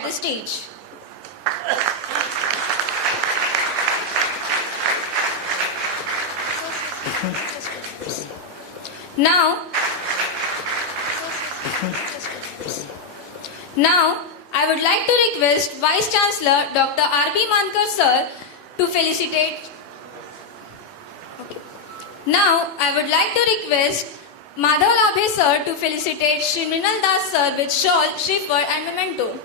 at the stage. Now, I would like to request Vice Chancellor Dr. R.B. Mankar sir to felicitate. Now, I would like to request Madhav Labhe sir to felicitate Shri Mrinal Das sir with shawl, shriffar and memento.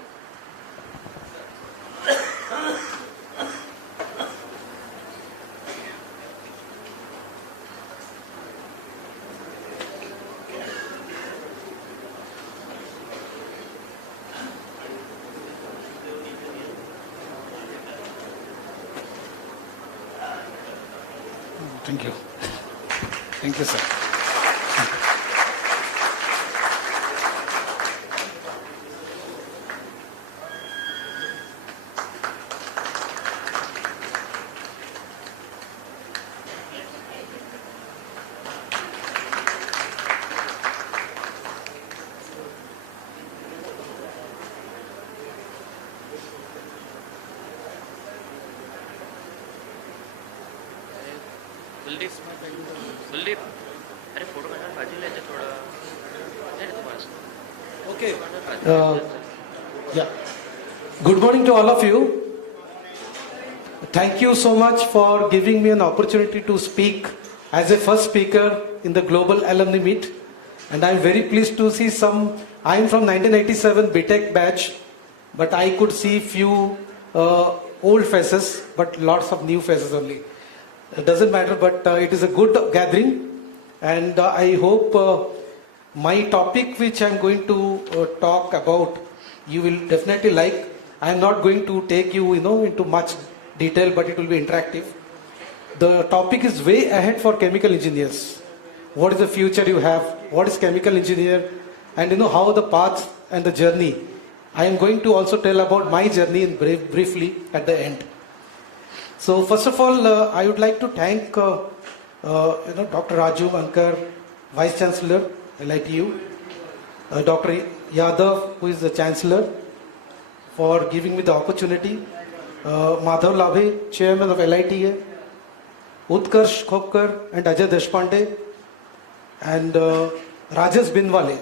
Thank you. Thank you, sir. Kuldeep अरे photo काढा बाजूला याच्या थोडा नाही तुम्हाला Okay. Yeah. Good morning to all of you. Thank you so much for giving me an opportunity to speak as a first speaker in the Global Alumni Meet. And I'm very pleased to see I'm from 1987 BTech batch, but I could see few old faces, but lots of new faces only. It doesn't matter, but it is a good gathering. And I hope my topic which I'm going to talk about, you will definitely like. I'm not going to take you, into much detail, but it will be interactive. The topic is way ahead for chemical engineers. What is the future you have? What is chemical engineer? And how the path and the journey. I am going to also tell about my journey in briefly at the end. So first of all, I would like to thank Dr. Raju Mankar, Vice Chancellor, LITU, Dr. Yadav, who is the Chancellor, for giving me the opportunity, Madhav Labhe, Chairman of LITA, Utkarsh Khopkar and Ajay Deshpande, and Rajesh Binwale.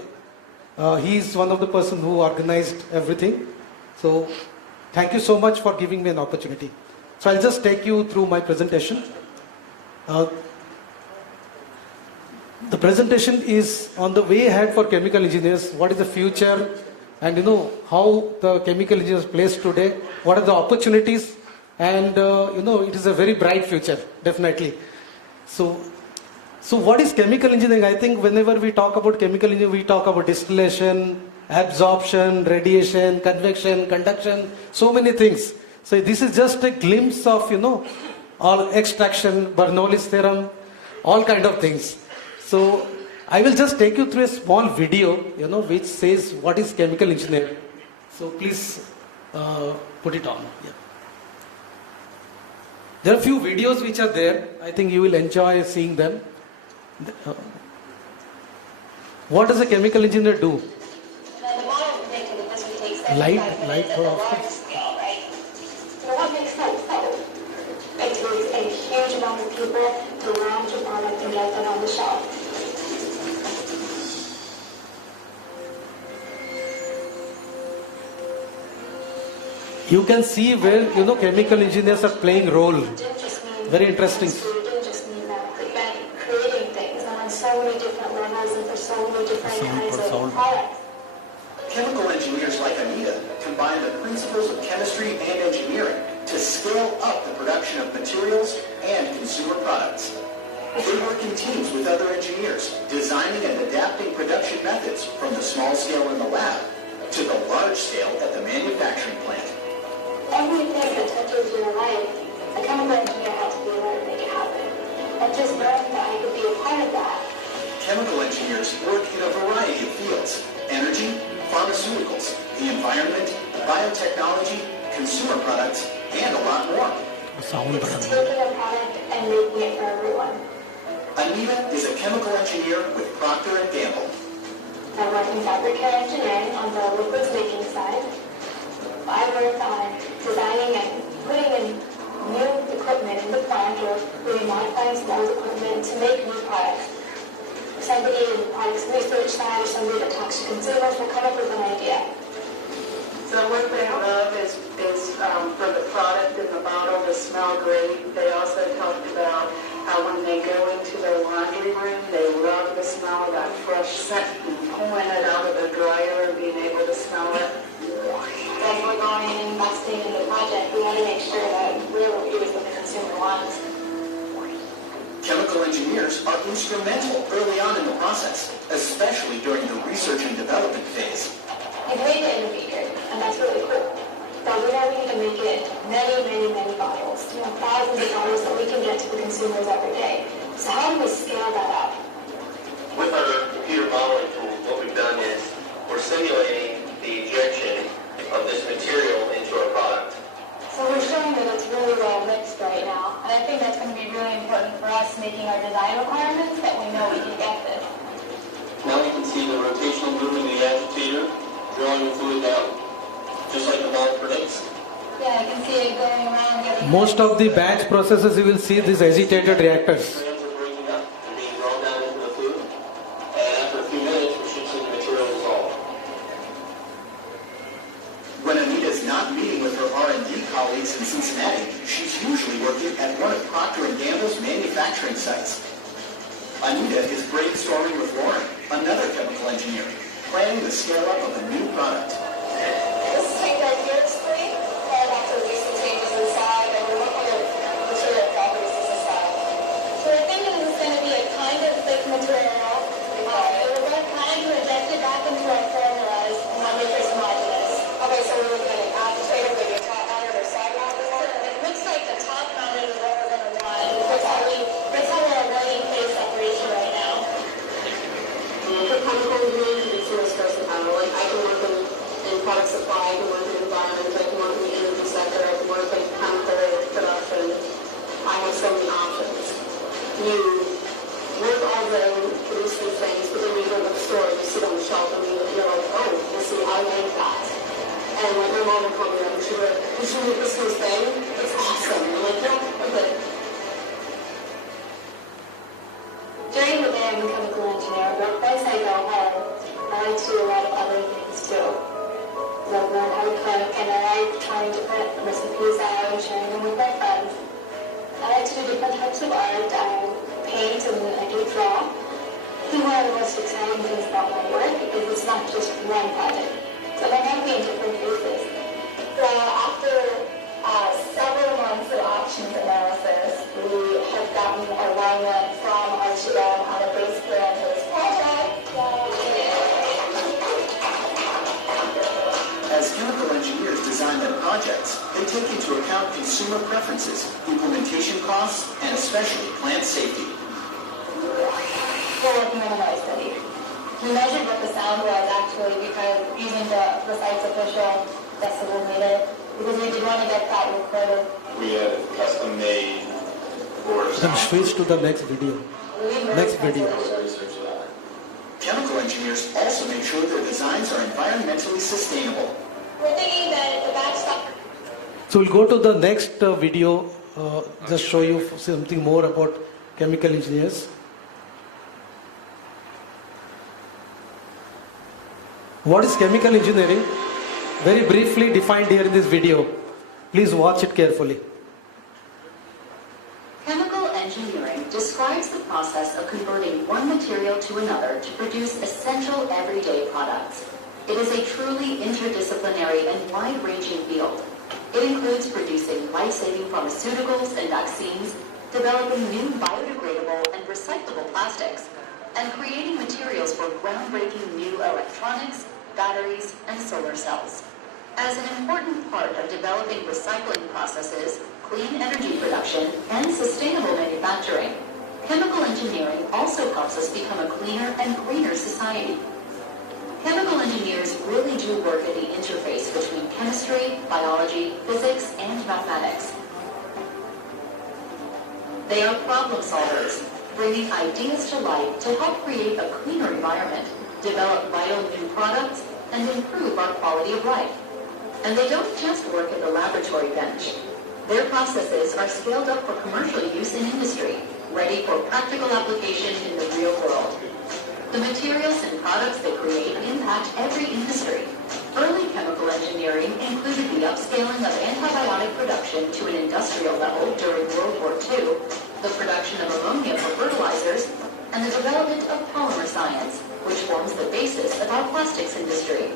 He is one of the person who organized everything. So thank you so much for giving me an opportunity. So I'll just take you through my presentation. The presentation is on the way ahead for chemical engineers. What is the future? And how the chemical engineers placed today. What are the opportunities? And it is a very bright future, definitely. So what is chemical engineering? I think whenever we talk about chemical engineering, we talk about distillation, absorption, radiation, convection, conduction, so many things. So this is just a glimpse of, all extraction, Bernoulli's theorem, all kind of things. So I will just take you through a small video, which says what is chemical engineering. So please put it on. Yeah. There are few videos which are there. I think you will enjoy seeing them. What does a chemical engineer do? Light or off? What makes sense though? It takes a huge amount of people to launch a product and get them on the shelf. You can see where chemical engineers are playing role. Very interesting. It didn't just mean that it meant creating things on so many different levels and for so many different kinds of products. Chemical engineers like Anita combine the principles of chemistry and engineering to scale up the production of materials and consumer products. They work in teams with other engineers, designing and adapting production methods from the small scale in the lab to the large scale at the manufacturing plant. Everything that touches your life, a chemical engineer has to be able to make it happen. And just knowing that I could be a part of that. Chemical engineers work in a variety of fields: energy, pharmaceuticals, the environment, biotechnology, consumer products, and a lot more. It's taking a product and making it for everyone. Anita is a chemical engineer with Procter & Gamble. I work in fabric care engineering on the liquids making side. I worked on designing and putting in new equipment in the plant or really modifying some old equipment to make new products. Somebody in the products research side or somebody that talks to consumers will come up with an idea. So what they love is for the product in the bottle to smell great. They also talked about how when they go into their laundry room, they love the smell of that fresh scent and pulling it out of the dryer and being able to smell it. As we're going and investing in the project, we want to make sure that we're what the consumer wants. Chemical engineers are instrumental early on in the process, especially during the research and development phase. You've made it in a beaker, and that's really cool. But we know we need to make it many bottles. Thousands of bottles that we can get to the consumers every day. So how do we scale that up? With our computer modeling tools, what we've done is we're simulating the injection of this material into our product. So we're showing that it's really well mixed right now. And I think that's going to be really important for us making our design requirements that we know we can get this. Now you can see the rotational movement of the agitator, drawing the fluid down, just like the model predicts. Yeah, I can see it going around getting... Most of the batch processes you will see these agitated reactors. Strands are breaking up and being drawn down into the fluid, and after a few minutes we should see the material dissolve. When Anita is not meeting with her R&D colleagues in Cincinnati, she's usually working at one of Procter & Gamble's manufacturing sites. Anita is brainstorming with Lauren, another chemical engineer, planning the scale-up of a new product. This tank right here is free, and after we some changes inside, and we're looking at material properties inside. So we're thinking this is going to be a kind of thick material. We're going to kind of inject it back into our formulas and then make it homogeneous. Okay, so we're looking at an agitator, maybe a top mounted or side mounted one. It looks like the top mounted is what we're going to want. That's how we're avoiding phase separation right now. For chemical engineering, it's so versatile. Like I can work in product supply, I can work in environment, I can work in the energy sector, I can work in chemical production. I have so many options. You work all day, produce these things, but then you go to the store, you sit on the shelf, and you're like, oh, let's see, I make that. And like my mom would call me up, and she would, did you make this new thing? It's awesome. I'm like, yeah, okay. During the day, I'm a chemical engineer, but once I go home, I like to do a lot of other things too. So I learn how to cook, and I like trying different recipes out and sharing them with my friends. I like to do different types of art. I paint and I do draw. I think one of the most exciting things about my work is it's not just one project. So I'm happy in different phases. So after several months of options analysis, we have gotten alignment from RTM on a base plan for this project. As chemical engineers design their projects, they take into account consumer preferences, implementation costs, and especially plant safety. We're working on a noise study. We measured what the sound was actually because using the site's official decibel meter, because we did want to get that recorded. We have custom made for Then switch to the next video. Next video. Chemical engineers also make sure their designs are environmentally sustainable. We're thinking that the batch stock. So we'll go to the next video, just show you something more about chemical engineers. What is chemical engineering? Very briefly defined here in this video. Please watch it carefully. Chemical engineering describes the process of converting one material to another to produce essential everyday products. It is a truly interdisciplinary and wide-ranging field. It includes producing life-saving pharmaceuticals and vaccines, developing new biodegradable and recyclable plastics, and creating materials for groundbreaking new electronics, batteries, and solar cells. As an important part of developing recycling processes, clean energy production, and sustainable manufacturing, chemical engineering also helps us become a cleaner and greener society. Chemical engineers really do work at the interface between chemistry, biology, physics, and mathematics. They are problem solvers, bringing ideas to life to help create a cleaner environment, develop vital new products, and improve our quality of life. And they don't just work at the laboratory bench. Their processes are scaled up for commercial use in industry, ready for practical application in the real world. The materials and products they create impact every industry. Early chemical engineering included the upscaling of antibiotic production to an industrial level during World War II, the production of ammonia for fertilizers, and the development of polymer science, which forms the basis of our plastics industry.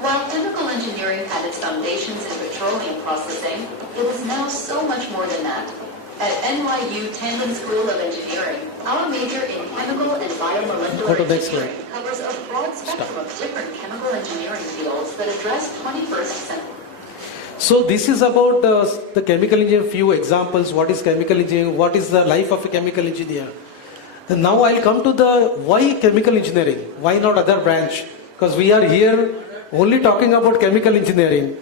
While chemical engineering had its foundations in petroleum processing, it is now so much more than that. At NYU Tandon School of Engineering, our major in chemical and biomolecular engineering covers a broad spectrum of different chemical engineering fields that address 21st century. So this is about the chemical engineering, few examples, what is chemical engineering, what is the life of a chemical engineer. And now I'll come to the why chemical engineering, why not other branch? Because we are here only talking about chemical engineering.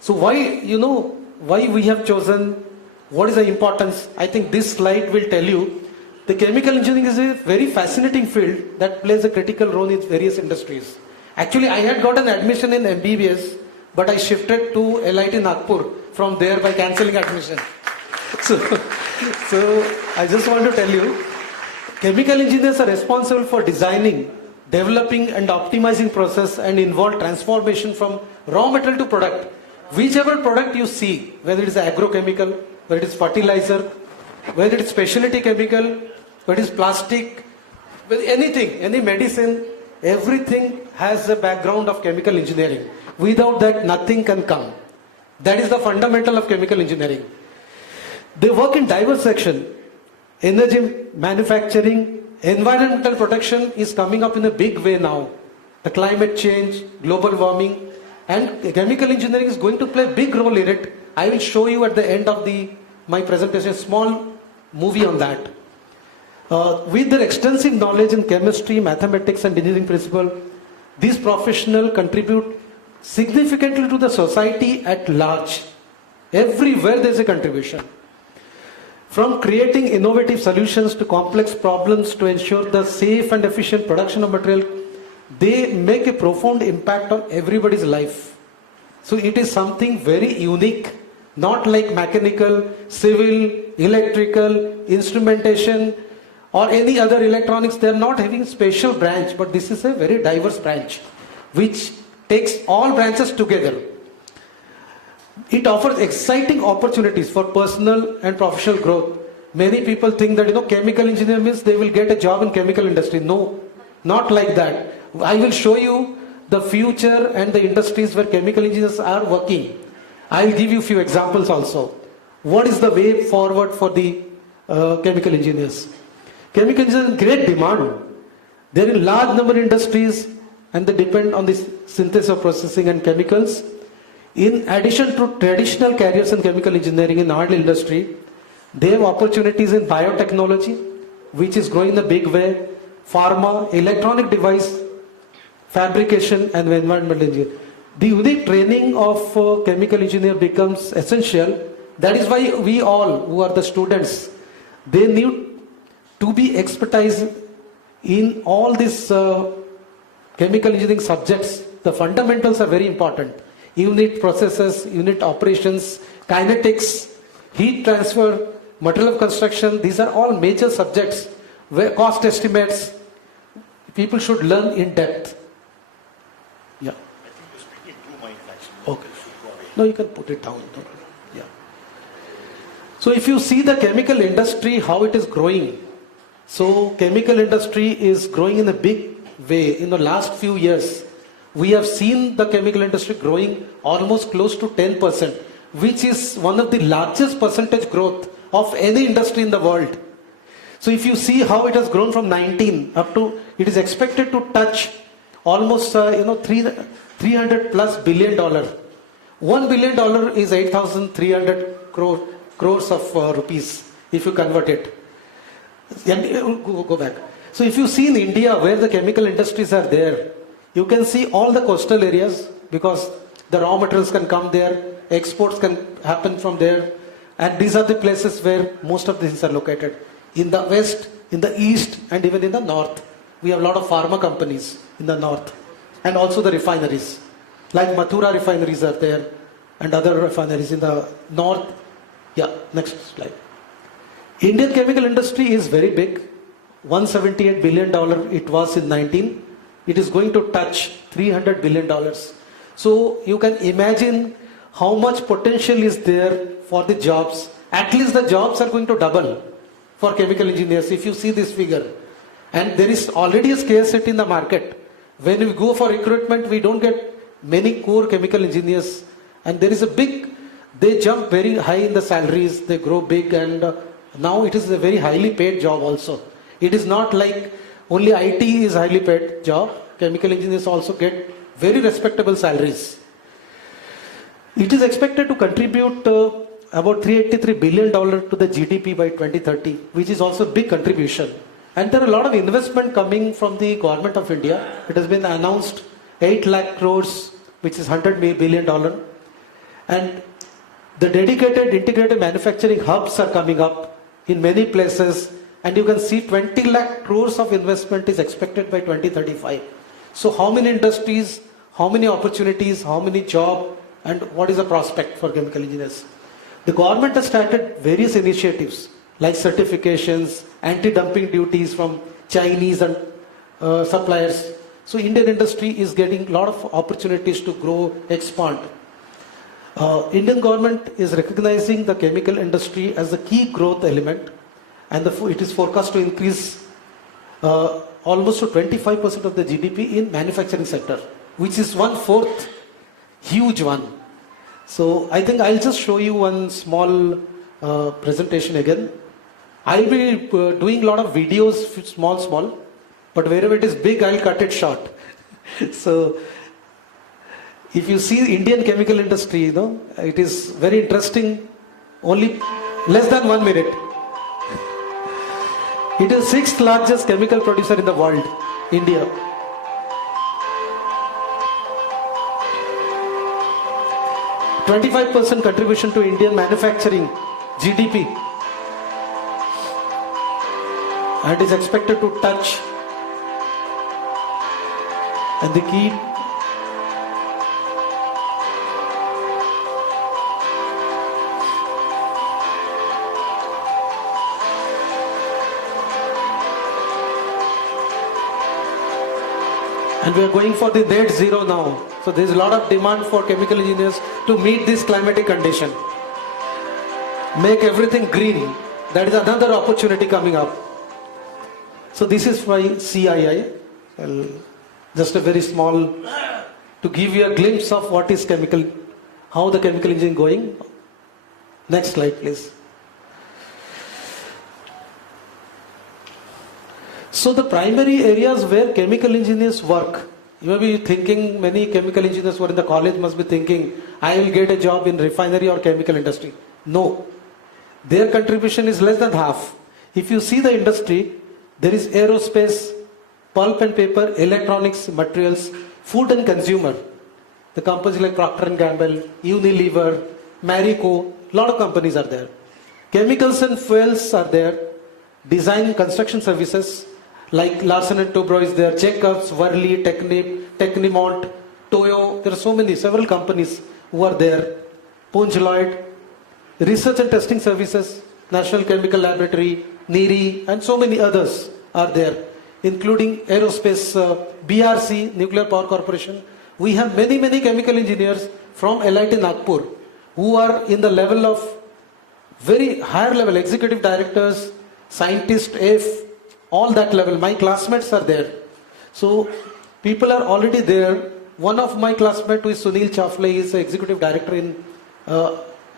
So why we have chosen, what is the importance? I think this slide will tell you, the chemical engineering is a very fascinating field that plays a critical role in various industries. Actually, I had got an admission in MBBS, but I shifted to LIT Nagpur from there by cancelling admission. So I just want to tell you, chemical engineers are responsible for designing, developing and optimizing process and involve transformation from raw material to product. Whichever product you see, whether it is agrochemical, whether it is fertilizer, whether it is specialty chemical, whether it is plastic, anything, any medicine, everything has a background of chemical engineering. Without that, nothing can come. That is the fundamental of chemical engineering. They work in diverse sections. Energy manufacturing, environmental protection is coming up in a big way now. The climate change, global warming, and chemical engineering is going to play a big role in it. I will show you at the end of my presentation a small movie on that. With their extensive knowledge in chemistry, mathematics and engineering principle, these professionals contribute significantly to the society at large. Everywhere there is a contribution. From creating innovative solutions to complex problems to ensure the safe and efficient production of material, they make a profound impact on everybody's life. So it is something very unique, not like mechanical, civil, electrical, instrumentation or any other electronics. They are not having special branch, but this is a very diverse branch which takes all branches together. It offers exciting opportunities for personal and professional growth. Many people think that chemical engineer means they will get a job in chemical industry. No, not like that. I will show you the future and the industries where chemical engineers are working. I will give you a few examples also. What is the way forward for the chemical engineers? Chemical engineers in great demand. They are in large number of industries and they depend on the synthesis of processing and chemicals. In addition to traditional careers in chemical engineering in oil industry, they have opportunities in biotechnology, which is growing in a big way, pharma, electronic device, fabrication and environmental engineering. The unique training of chemical engineer becomes essential. That is why we all who are the students, they need to be expertise in all these chemical engineering subjects. The fundamentals are very important. Unit processes, unit operations, kinetics, heat transfer, material of construction, these are all major subjects where cost estimates, people should learn in depth. Yeah. I think you're speaking too much actually. Okay. No, you can put it down. Yeah. So if you see the chemical industry, how it is growing. So chemical industry is growing in a big way in the last few years. We have seen the chemical industry growing almost close to 10%, which is one of the largest percentage growth of any industry in the world. So if you see how it has grown from 19 up to, it is expected to touch almost $300+ billion. $1 billion is 8,300 crores of rupees if you convert it. Go back. So if you see in India where the chemical industries are there, you can see all the coastal areas because the raw materials can come there, exports can happen from there, and these are the places where most of these are located. In the west, in the east, and even in the north. We have a lot of pharma companies in the north, and also the refineries. Like Mathura refineries are there and other refineries in the north. Yeah, next slide. Indian chemical industry is very big. $178 billion it was in 19. It is going to touch $300 billion. So you can imagine how much potential is there for the jobs. At least the jobs are going to double for chemical engineers if you see this figure. And there is already a scarcity in the market. When we go for recruitment, we don't get many core chemical engineers. And there is a big, they jump very high in the salaries, they grow big, and now it is a very highly paid job also. It is not like only IT is highly paid job. Chemical engineers also get very respectable salaries. It is expected to contribute about $383 billion to the GDP by 2030, which is also a big contribution. And there are a lot of investment coming from the government of India. It has been announced 8 lakh crores, which is $100 billion. And the dedicated integrated manufacturing hubs are coming up in many places. And you can see 20 lakh crores of investment is expected by 2035. So how many industries, how many opportunities, how many jobs, and what is the prospect for chemical engineers? The government has started various initiatives like certifications, anti-dumping duties from Chinese and suppliers. So Indian industry is getting a lot of opportunities to grow, expand. Indian government is recognizing the chemical industry as a key growth element, and it is forecast to increase almost to 25% of the GDP in manufacturing sector, which is 1/4 huge one. So I think I'll just show you one small presentation again. I'll be doing a lot of videos, small, but wherever it is big, I'll cut it short. So if you see Indian chemical industry, it is very interesting. Only less than 1 minute. It is 6th largest chemical producer in the world, India. %25% contribution to Indian manufacturing GDP, and is expected to touch, and the key and we are going for the net zero now. So there is a lot of demand for chemical engineers to meet this climatic condition. Make everything green. That is another opportunity coming up. So this is by CII. Just a very small, to give you a glimpse of what is chemical, how the chemical engineering going. Next slide, please. So the primary areas where chemical engineers work, you may be thinking, many chemical engineers who are in the college must be thinking, I will get a job in refinery or chemical industry. No. Their contribution is less than half. If you see the industry, there is aerospace, pulp and paper, electronics, materials, food and consumer. The companies like Procter & Gamble, Unilever, Marico, a lot of companies are there. Chemicals and fuels are there. Design, construction services, like Larsen & Toubro is there, Jacobs, Worley, Technimont, Toyo. There are several companies who are there. Punj Lloyd, research and testing services, National Chemical Laboratory, NIRI, and so many others are there, including aerospace, BRC, Nuclear Power Corporation. We have many chemical engineers from LIT Nagpur who are in the level of very higher level, executive directors, scientists, all that level. My classmates are there. So people are already there. One of my classmates, who is Sunil Chafle, is the executive director in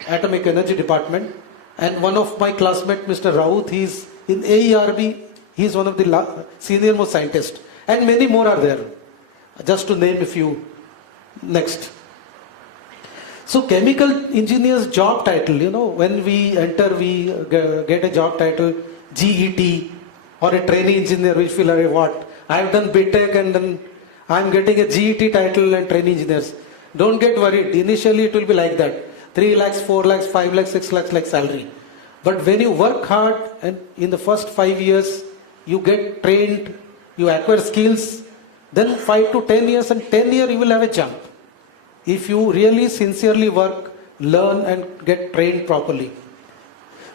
Atomic Energy Department. And one of my classmates, Mr. Raut, he is in AERB. He is one of the senior most scientists. And many more are there. Just to name a few. Next. So chemical engineer's job title, when we enter, we get a job title, GET, or a trainee engineer, we feel like, what? I have done BTech and then I am getting a GET title and trainee engineers. Don't get worried. Initially it will be like that. 3 lakhs, 4 lakhs, 5 lakhs, 6 lakhs like salary. But when you work hard and in the first 5 years, you get trained, you acquire skills, then 5 to 10 years, and 10 years you will have a jump. if you really sincerely work, learn and get trained properly.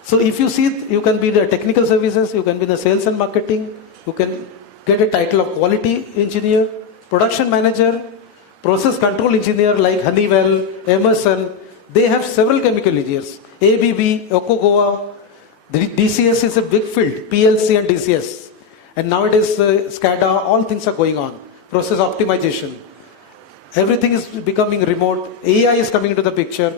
So if you see, you can be the technical services, you can be the sales and marketing, you can get a title of quality engineer, production manager, process control engineer like Honeywell, Emerson. They have several chemical engineers. ABB, Yokogawa, DCS is a big field, PLC and DCS. And nowadays SCADA, all things are going on. Process optimization. Everything is becoming remote. AI is coming into the picture.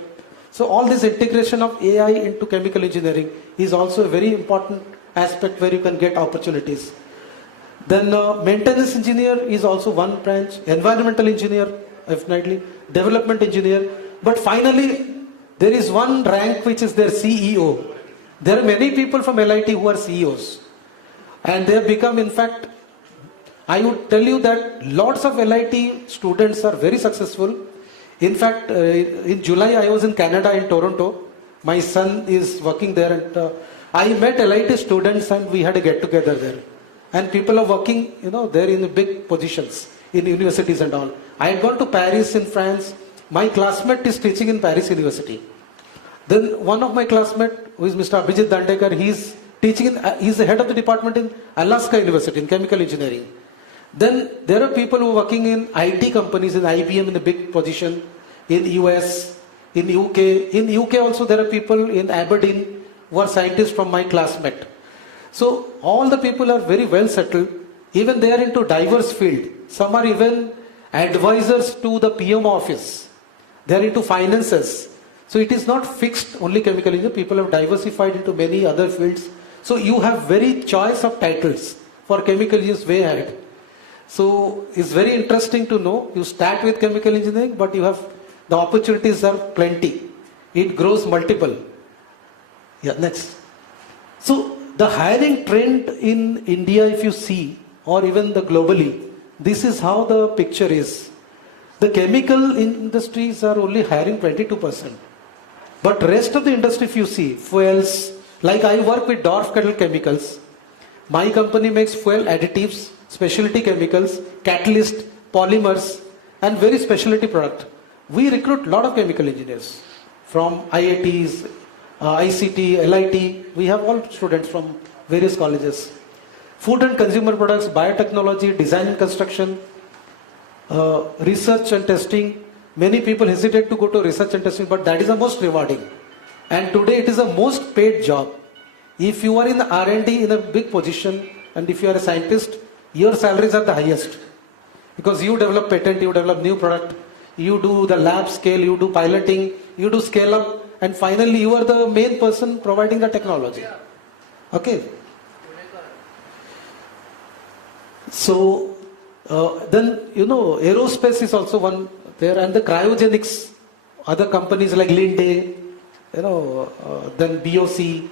So all this integration of AI into chemical engineering is also a very important aspect where you can get opportunities. Then maintenance engineer is also one branch. Environmental engineer, definitely. Development engineer. But finally, there is one rank which is their CEO. There are many people from LIT who are CEOs. And they have become, in fact, I would tell you that lots of LIT students are very successful. In fact, in July I was in Canada, in Toronto. My son is working there, and I met LIT students and we had a get together there. And people are working, there in big positions in universities and all. I had gone to Paris in France. My classmate is teaching in Paris University. Then one of my classmates, who is Mr. Abhijit Dandekar, he's teaching, he's the head of the department in Alaska University in chemical engineering. Then there are people who are working in IT companies, in IBM in a big position, in US, in UK. In UK also there are people in Aberdeen who are scientists from my classmate. So all the people are very well settled. Even they are into diverse field. Some are even advisors to the PM office. They are into finances. So it is not fixed only chemical engineering. People have diversified into many other fields. So you have very choice of titles for chemical engineers way ahead. So it's very interesting to know. You start with chemical engineering, but you have the opportunities are plenty. It grows multiple. Yeah, next. So the hiring trend in India, if you see, or even the globally, this is how the picture is. The chemical industries are only hiring 22%. But rest of the industry, if you see, fuels, like I work with Dorf Kettle Chemicals. My company makes fuel additives, specialty chemicals, catalyst, polymers, and very specialty product. We recruit a lot of chemical engineers from IITs, ICT, LIT. We have all students from various colleges. Food and consumer products, biotechnology, design and construction, research and testing. Many people hesitate to go to research and testing, but that is the most rewarding. And today it is the most paid job. If you are in R&D in a big position, and if you are a scientist, your salaries are the highest. Because you develop patent, you develop new product, you do the lab scale, you do piloting, you do scale up, and finally you are the main person providing the technology. Okay. So, then, aerospace is also one there, and the cryogenics, other companies like Linde, then BOC,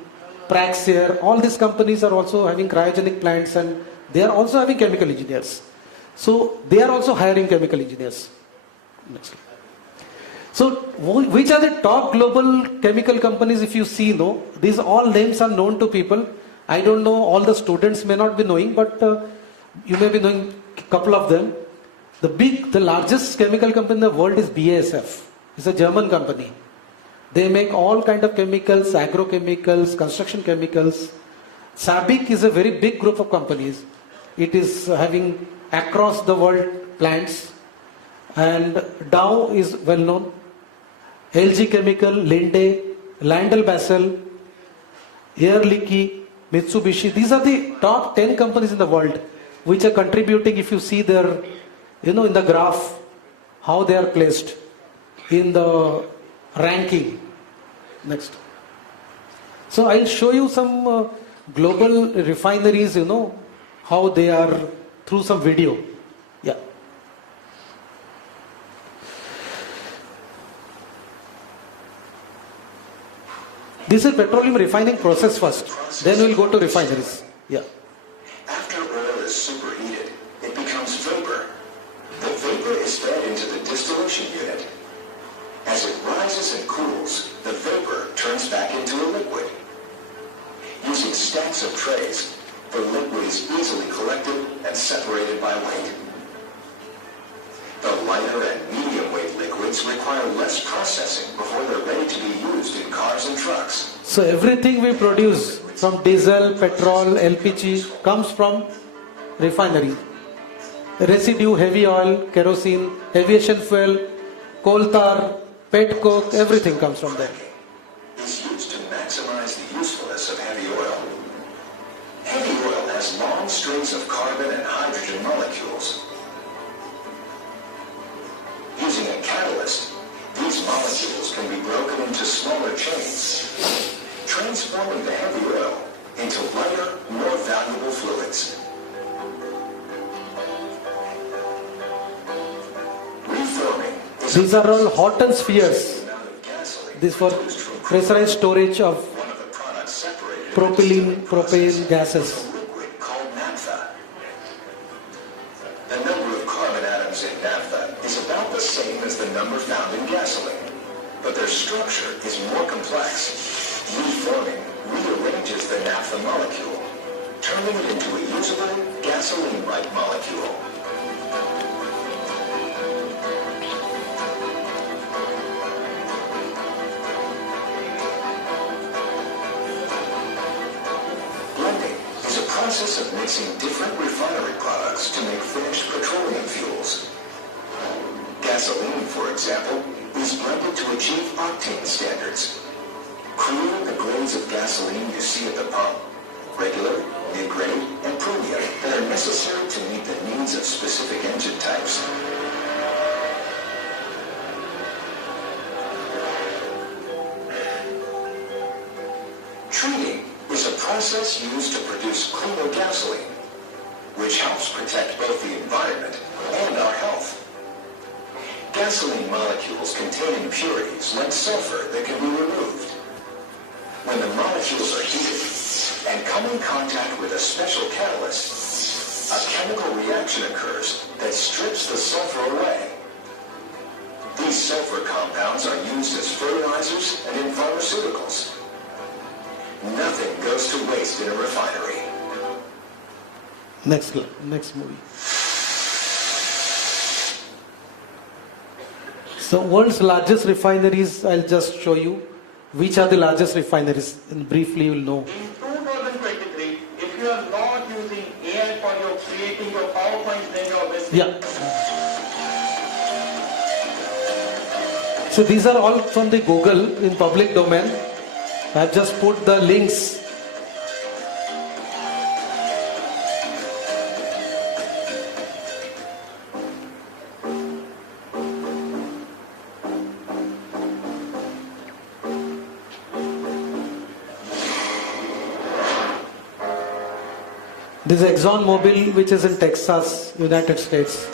Praxair, all these companies are also having cryogenic plants, and they are also having chemical engineers. So they are also hiring chemical engineers. Next. So which are the top global chemical companies? If you see, these all names are known to people. I don't know, all the students may not be knowing, but you may be knowing a couple of them. The largest chemical company in the world is BASF. It's a German company. They make all kind of chemicals, agrochemicals, construction chemicals. SABIC is a very big group of companies. It is having across the world plants. And Dow is well known. LG Chemical, Linde, LyondellBasell, Air Liquide, Mitsubishi. These are the top 10 companies in the world which are contributing. If you see their, in the graph, how they are placed in the ranking. Next. So I'll show you some global refineries, how they are through some video. Yeah. This is petroleum refining process first. Then we'll go to refineries. Yeah. After oil is superheated, it becomes vapor. The vapor is fed into the distillation unit. As it rises and cools, the vapor turns back into a liquid. Using stacks of trays, the liquid is easily collected and separated by weight. The lighter and medium weight liquid liquids require less processing before they're ready to be used in cars and trucks. So everything we produce from diesel, petrol, LPG comes from refinery. Residue, heavy oil, kerosene, aviation fuel, coal tar, pet coke, everything comes from there. Is used to maximize the usefulness of heavy oil. Heavy oil has long strings of carbon and hydrogen molecules. Using a catalyst, these molecules can be broken into smaller chains, transforming the heavy oil into lighter, more valuable fluids. Reforming is These are all Horton spheres. amount of gasoline These for produced from pressurized storage of one of the products separated propylene, propane gases. a liquid called naphtha. The number of carbon atoms in naphtha is about the same as the number found in gasoline, but their structure is more complex. Reforming rearranges the naphtha molecule, turning it into a usable gasoline-like molecule. Blending is a process of mixing different refinery products to make finished petroleum fuels. Gasoline, for example, is blended to achieve octane standards. Creating the grades of gasoline you see at the pump, regular, mid-grade, and premium, that are necessary to meet the needs of specific engine types. Treating is a process used to produce cleaner gasoline, which helps protect both the environment and our health. Gasoline molecules contain impurities like sulfur that can be removed. When the molecules are heated and come in contact with a special catalyst, a chemical reaction occurs that strips the sulfur away. These sulfur compounds are used as fertilizers and in pharmaceuticals. Nothing goes to waste in a refinery. Next movie. So world's largest refineries, I'll just show you which are the largest refineries, and briefly you'll know. In 2023, if you are not using AI for your creating your PowerPoint, then you are wasting. Yeah. So these are all from the Google in public domain. I've just put the links. This is ExxonMobil, which is in Texas, United States.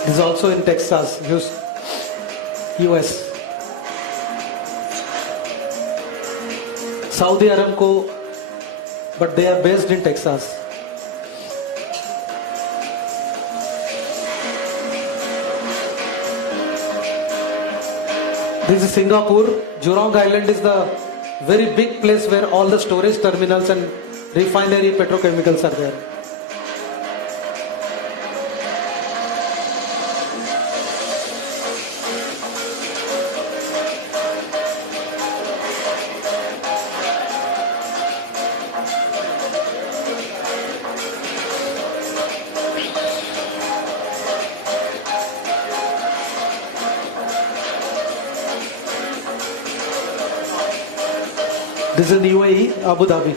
This is also in Texas, US. Saudi Aramco, but they are based in Texas. This is Singapore. Jurong Island is the very big place where all the storage terminals and refinery petrochemicals are there. This is in UAE, Abu Dhabi.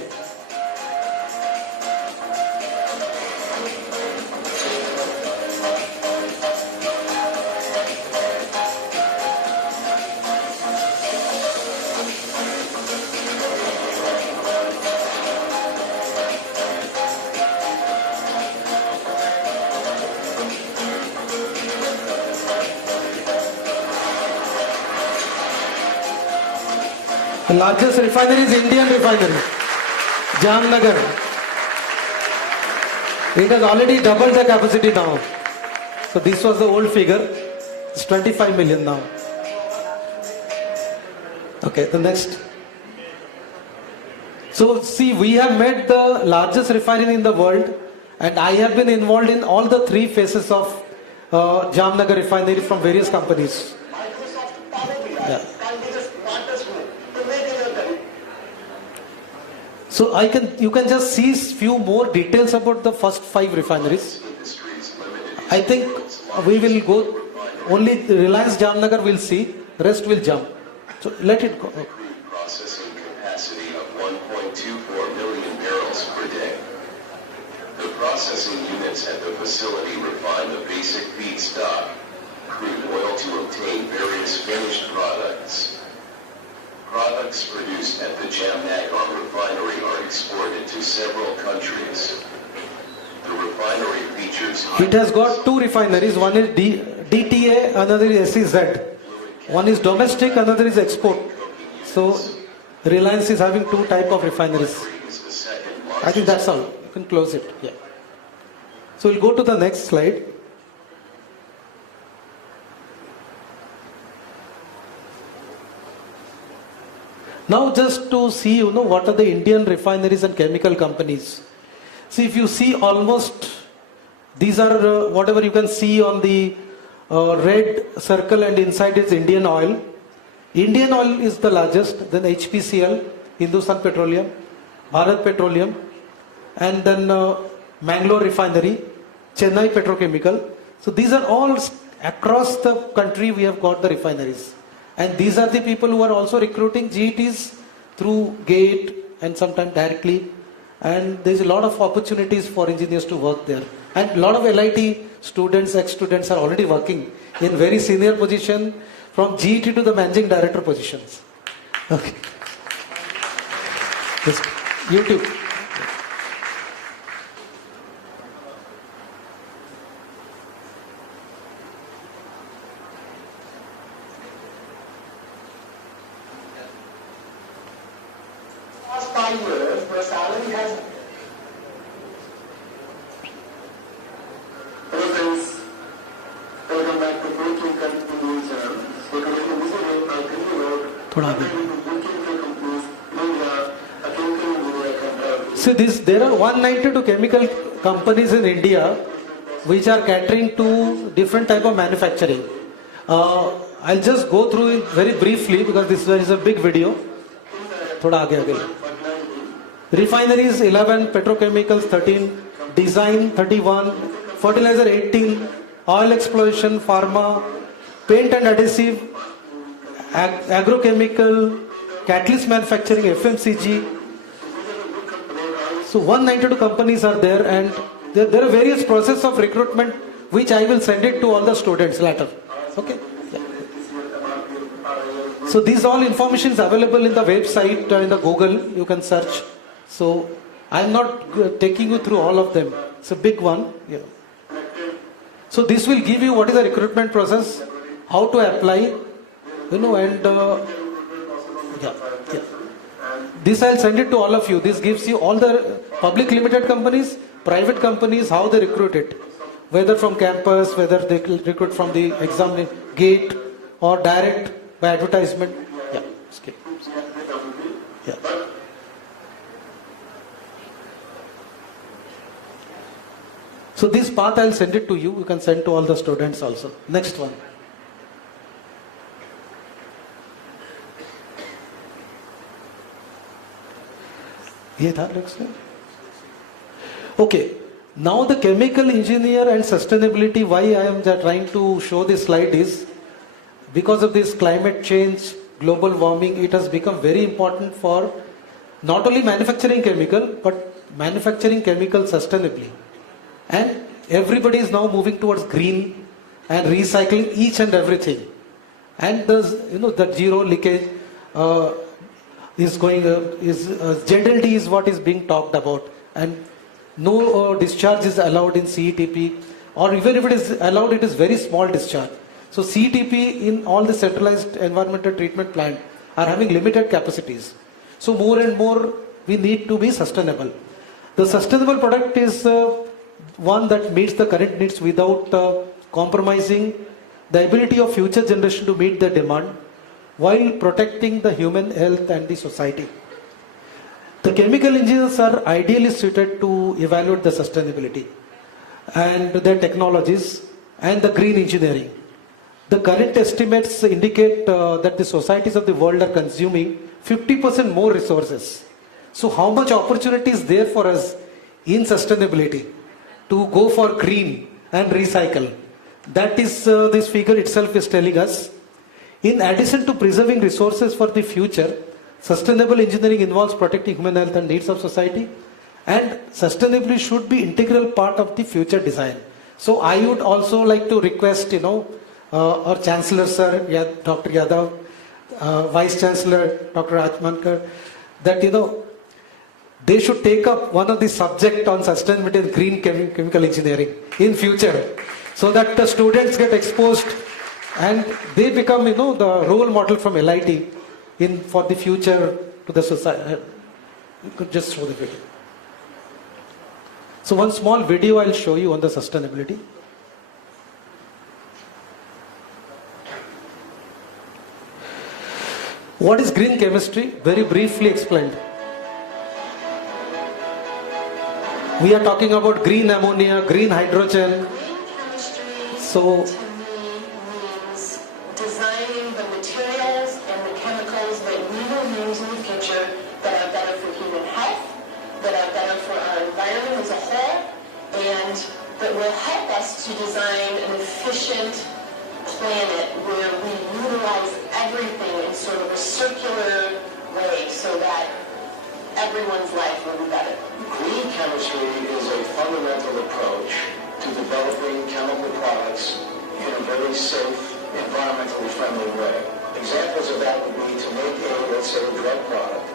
The largest refinery is Indian refinery, Jamnagar. It has already doubled the capacity now. So this was the old figure. It's 25 million now. Okay, the next. So see, we have made the largest refinery in the world, and I have been involved in all the three phases of Jamnagar refinery from various companies. Yeah. So you can just see few more details about the first 5 refineries. I think we will go, only Reliance Jamnagar will see, rest will jump. So let it go. Processing capacity of 1.24 million barrels per day. The processing units at the facility refine the basic feedstock, crude oil, to obtain various finished products. Products produced at the Jamnagar refinery are exported to several countries. The refinery features... It has got 2 refineries, one is DTA, another is SEZ. One is domestic, another is export. So Reliance is having 2 type of refineries. I think that's all. You can close it. Yeah. So we'll go to the next slide. Now just to see, what are the Indian refineries and chemical companies. See, if you see almost, these are whatever you can see on the red circle, and inside is Indian oil. Indian oil is the largest, then HPCL, Hindustan Petroleum, Bharat Petroleum, and then Mangalore Refinery, Chennai Petrochemical. So these are all across the country we have got the refineries. And these are the people who are also recruiting GETs through GATE and sometimes directly. And there's a lot of opportunities for engineers to work there. And a lot of LIT students, ex-students are already working in very senior position, from GET to the managing director positions. Okay. Yes. YouTube. Last 5 years, the salary has... Hello friends, welcome back to Bootcamp Company channel. So today in this video, I'll tell you about Bootcamp companies in India, a chemical engineer. See this, there are 192 chemical companies in India which are catering to different type of manufacturing. I'll just go through it very briefly because this is a big video. थोड़ा आगे आगे. Refineries 11, petrochemicals 13, design 31, fertilizer 18, oil exploration, pharma, paint and adhesive, agrochemical, catalyst manufacturing, FMCG. So 192 companies are there, and there are various processes of recruitment which I will send it to all the students later. Okay. So these all information is available in the website, in the Google, you can search. So I'm not taking you through all of them. It's a big one. Yeah. So this will give you what is the recruitment process, how to apply, and yeah. This I'll send it to all of you. This gives you all the public limited companies, private companies, how they recruit it. Whether from campus, whether they recruit from the exam gate or direct by advertisement. Yeah. Skip. Yeah. So this path I'll send it to you. You can send to all the students also. Next one. Okay. Now the chemical engineer and sustainability, why I am trying to show this slide is because of this climate change, global warming, it has become very important for not only manufacturing chemical, but manufacturing chemical sustainably. And everybody is now moving towards green and recycling each and everything. And the zero leakage is going, ZLD is what is being talked about. And no discharge is allowed in CETP, or even if it is allowed, it is very small discharge. So CETP in all the centralized environmental treatment plant are having limited capacities. So more and more we need to be sustainable. The sustainable product is one that meets the current needs without compromising the ability of future generation to meet the demand while protecting the human health and the society. The chemical engineers are ideally suited to evaluate the sustainability and their technologies and the green engineering. The current estimates indicate that the societies of the world are consuming 50% more resources. So how much opportunity is there for us in sustainability to go for green and recycle? That is, this figure itself is telling us. In addition to preserving resources for the future, sustainable engineering involves protecting human health and needs of society, and sustainability should be integral part of the future design. So I would also like to request, our Chancellor Sir, Dr. Yadav, Vice Chancellor Dr. Rajmankar, that they should take up one of the subject on sustainability and green chemical engineering in future, so that the students get exposed and they become the role model from LIT for the future to the society. You could just show the video. So one small video I'll show you on the sustainability. What is green chemistry? Very briefly explained. We are talking about green ammonia, green hydrogen. So designing the materials and the chemicals that we will use in the future that are better for human health, that are better for our environment as a whole, and that will help us to design an efficient planet where we utilize everything in sort of a circular way so that everyone's life will be better. Green chemistry is a fundamental approach to developing chemical products in a very safe, environmentally friendly way. Examples of that would be to make let's say, a drug product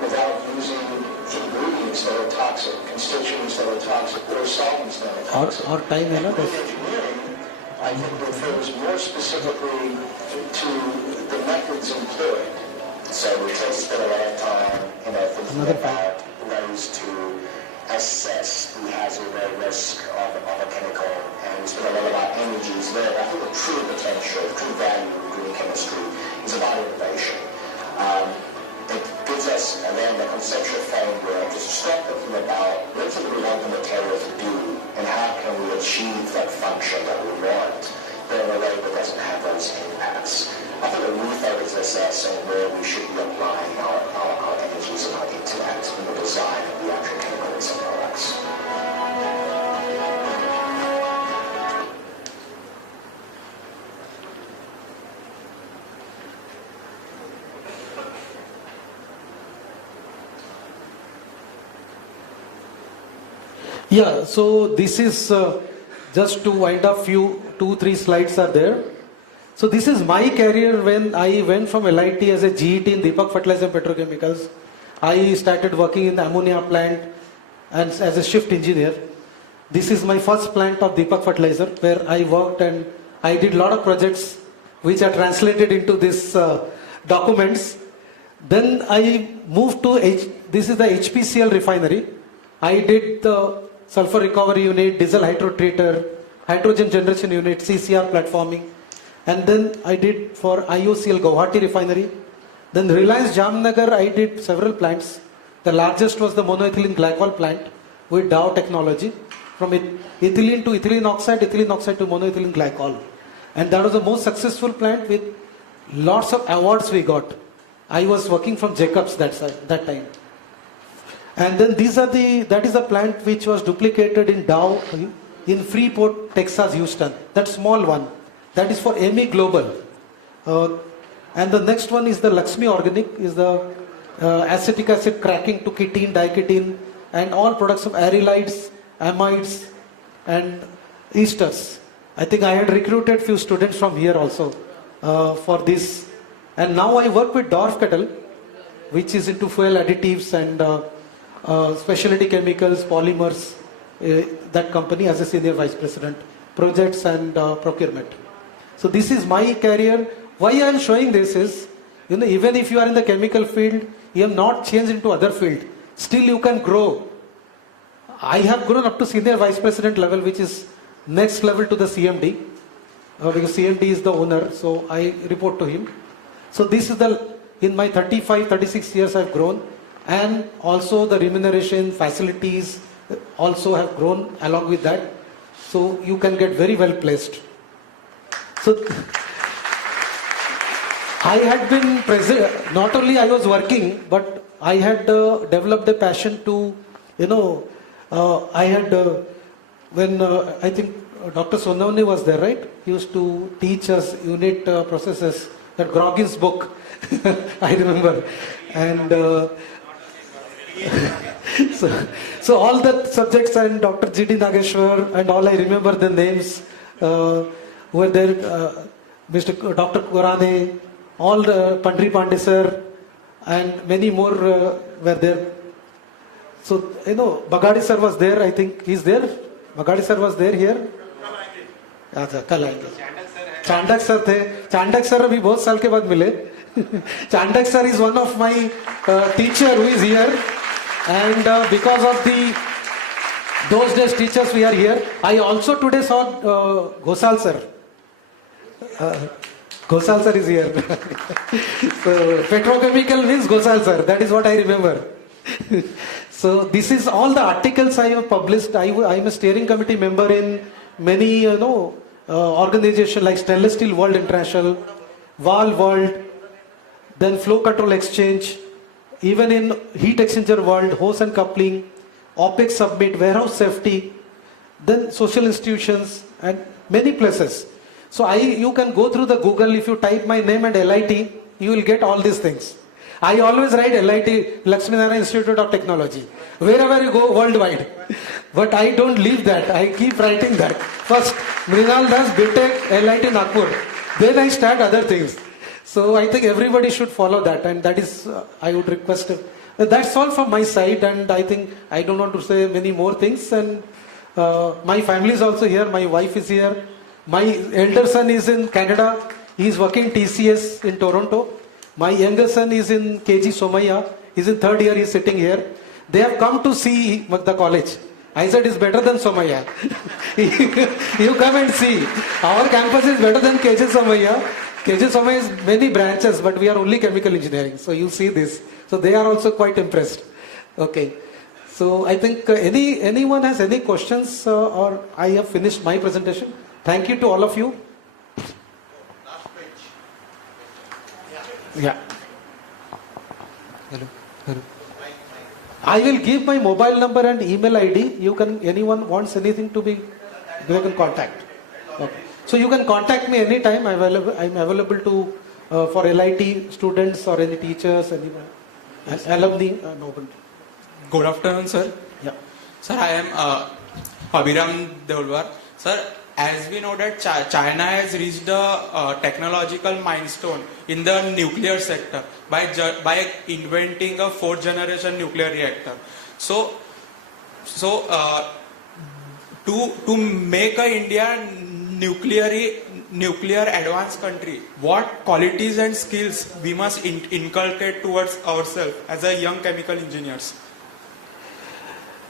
without using ingredients that are toxic, constituents that are toxic, or solvents that are toxic. Or time engineering, I think, refers more specifically to the methods employed. So we tend to spend a lot of time, thinking about ways to assess the hazard or risk of a chemical, and we spend a lot of our energies there. I think the true potential, the true value of green chemistry is about innovation. It gives us, then, the conceptual framework to start thinking about what do we want the material to do, and how can we achieve that function that we want, but in a way that doesn't have those impacts. I think it refocuses us on where we should be applying our energies and our intellect in the design of the actual chemicals and products. Yeah, so this is just to wind up 2-3 slides are there. So this is my career when I went from LIT as a GET in Deepak Fertilizer and Petrochemicals. I started working in the ammonia plant and as a shift engineer. This is my first plant of Deepak Fertilizer where I worked, and I did a lot of projects which are translated into these documents. Then I moved to this is the HPCL refinery. I did the sulfur recovery unit, diesel hydrotreater, hydrogen generation unit, CCR platforming. And then I did for IOCL Guwahati refinery. Then Reliance Jamnagar, I did several plants. The largest was the monoethylene glycol plant with Dow technology. From ethylene to ethylene oxide to monoethylene glycol. And that was the most successful plant with lots of awards we got. I was working from Jacobs that time. And then that is the plant which was duplicated in Dow in Freeport, Texas, Houston. That small one. That is for ME Global. And the next one is the Laxmi Organic, is the acetic acid cracking to ketene, diketene, and all products of aryllides, amides, and esters. I think I had recruited few students from here also for this. And now I work with Dorf Kettle, which is into fuel additives and specialty chemicals, polymers, that company as a senior vice president, projects and procurement. So this is my career. Why I am showing this is, even if you are in the chemical field, you have not changed into other field, still you can grow. I have grown up to senior vice president level, which is next level to the CMD, because CMD is the owner, so I report to him. So this is in my 35, 36 years I've grown. and also the remuneration facilities also have grown along with that. So you can get very well placed. So I had been present, not only I was working, but I had developed a passion to, I had, when I think Dr. Sonavani was there, right? He used to teach us unit processes, that Groggin's book, I remember. And so all the subjects, and Dr. G.D. Nageshwar and all, I remember the names were there, Mr. Dr. Kurane, all the Pandri Pandey sir, and many more were there. So, Bagadi sir was there, I think he's there. Bagadi sir was there here. कल आएंगे. Chandak sir थे. Chandak sir अभी बहुत साल के बाद मिले. Chandak sir is one of my teacher who is here, and because of those days teachers we are here. I also today saw Ghosal sir. Ghosal sir is here. So petrochemical means Ghosal sir. That is what I remember. So this is all the articles I have published. I am a steering committee member in many organizations like Stainless Steel World International, Valve World, then Flow Control Exchange, even in Heat Exchanger World, Hose and Coupling, OPEX Submit, Warehouse Safety, then social institutions and many places. So you can go through the Google. If you type my name and LIT, you will get all these things. I always write LIT, Lakshminarayan Institute of Technology, wherever you go worldwide. But I don't leave that. I keep writing that. First, Mrinal Das, BTech, LIT Nagpur. Then I start other things. So I think everybody should follow that, and that is, I would request. That's all from my side, and I think I don't want to say many more things. And my family is also here. My wife is here. My elder son is in Canada. He is working TCS in Toronto. My younger son is in KG Somaiya. He's in third year. He's sitting here. They have come to see the college. I said it's better than Somaiya. You come and see. Our campus is better than KG Somaiya. KG Somaiya is many branches, but we are only chemical engineering. So you see this. So they are also quite impressed. Okay. So I think anyone has any questions, or I have finished my presentation. Thank you to all of you. Yeah. Hello. I will give my mobile number and email ID. Anyone wants anything to be, they can contact. Okay. So you can contact me anytime. I'm available to for LIT students or any teachers, anyone, alumni. I'm open. Good afternoon, sir. Yeah. Sir, I am Abhiram Deolwar. Sir, as we know that China has reached a technological milestone in the nuclear sector by inventing a fourth generation nuclear reactor. So to make India nuclear advanced country, what qualities and skills we must inculcate towards ourselves as a young chemical engineers?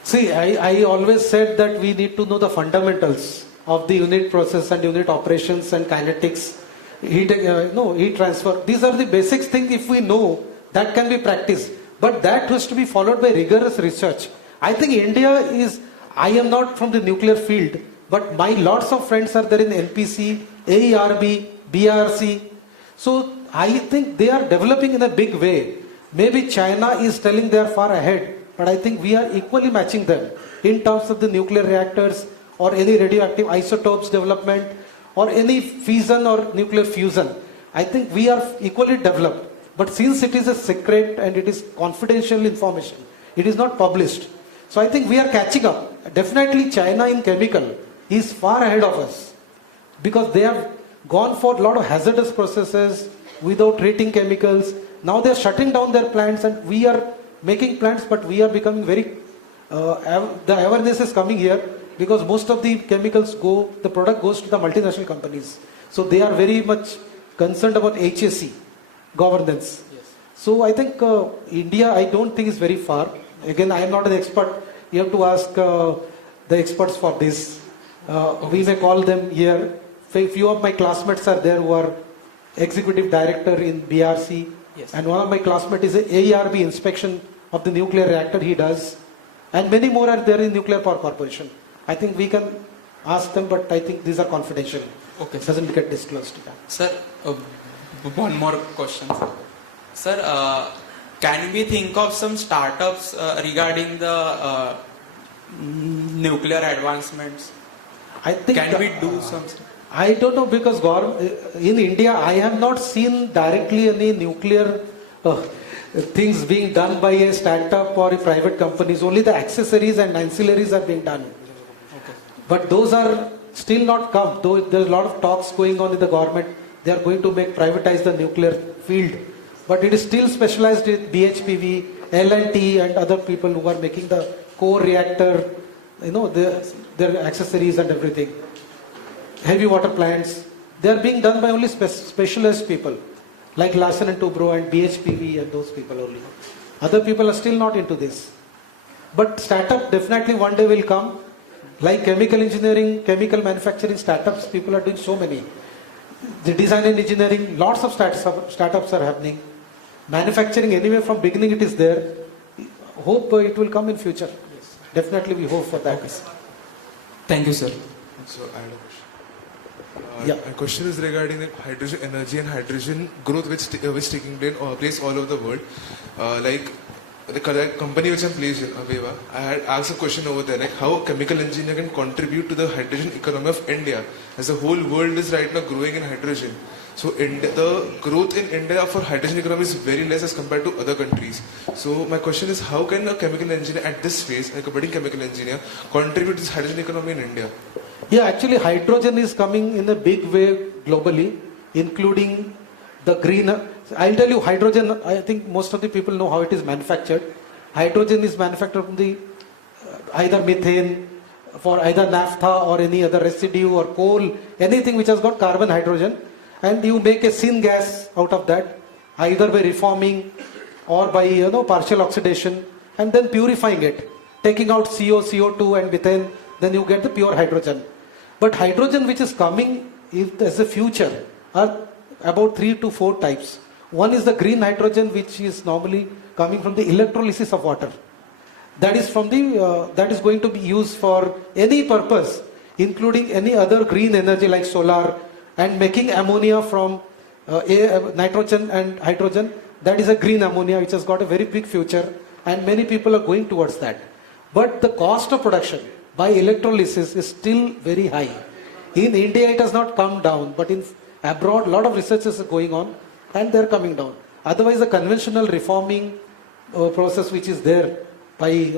See, I always said that we need to know the fundamentals of the unit process and unit operations and kinetics, heat transfer. These are the basic things. If we know, that can be practiced. But that has to be followed by rigorous research. I think India is, I am not from the nuclear field, but my lots of friends are there in NPC, AERB, BRC. So I think they are developing in a big way. Maybe China is telling they are far ahead, but I think we are equally matching them in terms of the nuclear reactors, or any radioactive isotopes development, or any fission or nuclear fusion. I think we are equally developed. But since it is a secret and it is confidential information, it is not published. So I think we are catching up. Definitely China in chemical is far ahead of us, because they have gone for a lot of hazardous processes without treating chemicals. Now they are shutting down their plants, and we are making plants, but we are becoming very, the awareness is coming here. Because most of the chemicals the product goes to the multinational companies. So they are very much concerned about HSE governance. Yes. So I think India, I don't think is very far. Again, I am not an expert. You have to ask the experts for this. We may call them here. A few of my classmates are there who are executive director in BRC. Yes. And one of my classmates is an AERB inspection of the nuclear reactor he does. And many more are there in Nuclear Power Corporation. I think we can ask them, but I think these are confidential. Okay. It doesn't get disclosed. Sir, one more question. Sir, can we think of some startups regarding the nuclear advancements? I think can we do something? I don't know, because in India I have not seen directly any nuclear things being done by a startup or a private companies. Only the accessories and ancillaries are being done. Okay. But those are still not come. Though there's a lot of talks going on in the government. They are going to privatize the nuclear field. But it is still specialized in BHPV, L&T and other people who are making the core reactor, their accessories and everything. Heavy water plants, they are being done by only specialized people like Larsen and Toubro and BHPV and those people only. Other people are still not into this. But startup definitely one day will come. Like chemical engineering, chemical manufacturing startups, people are doing so many. The design and engineering, lots of startups are happening. Manufacturing, anyway from beginning it is there. Hope it will come in future. Yes. Definitely we hope for that. Okay. Thank you, sir. So I had a question. My question is regarding the hydrogen energy and hydrogen growth which taking place all over the world. Like the company which I'm placed in, Aveva, I had asked a question over there, like how chemical engineer can contribute to the hydrogen economy of India, as the whole world is right now growing in hydrogen. So the growth in India for hydrogen economy is very less as compared to other countries. So my question is, how can a chemical engineer at this phase, like a budding chemical engineer, contribute to this hydrogen economy in India? Yeah, actually hydrogen is coming in a big way globally, including the green. I'll tell you, hydrogen, I think most of the people know how it is manufactured. Hydrogen is manufactured from the either methane, for either naphtha or any other residue or coal, anything which has got carbon, hydrogen. And you make a syngas out of that, either by reforming or by partial oxidation, and then purifying it, taking out CO, CO2 and methane, then you get the pure hydrogen. But hydrogen which is coming as a future are about 3 to 4 types. One is the green hydrogen, which is normally coming from the electrolysis of water. That is that is going to be used for any purpose, including any other green energy like solar, and making ammonia from nitrogen and hydrogen. That is a green ammonia which has got a very big future, and many people are going towards that. But the cost of production by electrolysis is still very high. In India it has not come down, but in abroad a lot of research is going on and they are coming down. Otherwise the conventional reforming process which is there by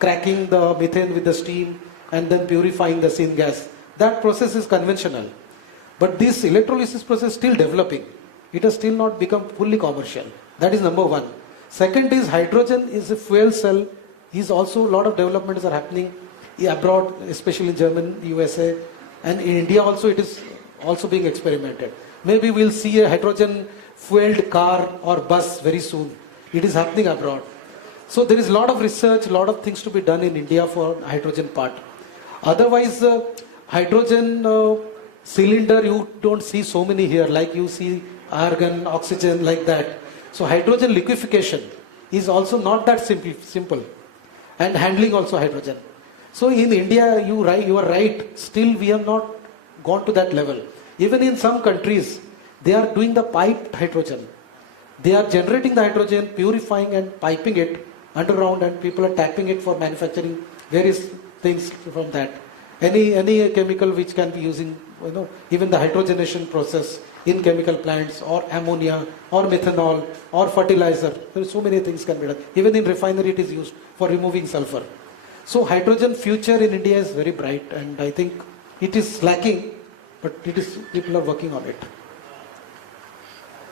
cracking the methane with the steam and then purifying the syngas, that process is conventional. But this electrolysis process is still developing. It has still not become fully commercial. That is number one. Second is hydrogen is a fuel cell. Is also a lot of developments are happening abroad, especially in Germany, USA, and in India also it is also being experimented. Maybe we'll see a hydrogen fueled car or bus very soon. It is happening abroad. So there is a lot of research, a lot of things to be done in India for hydrogen part. Otherwise, hydrogen cylinder, you don't see so many here, like you see argon, oxygen, like that. So hydrogen liquefaction is also not that simple. And handling also hydrogen. So in India, you are right, still we have not gone to that level. Even in some countries, they are doing the piped hydrogen. They are generating the hydrogen, purifying and piping it underground, and people are tapping it for manufacturing various things from that. Any chemical which can be using, even the hydrogenation process in chemical plants, or ammonia, or methanol, or fertilizer. There are so many things can be done. Even in refinery it is used for removing sulfur. So hydrogen future in India is very bright, and I think it is lacking, but people are working on it.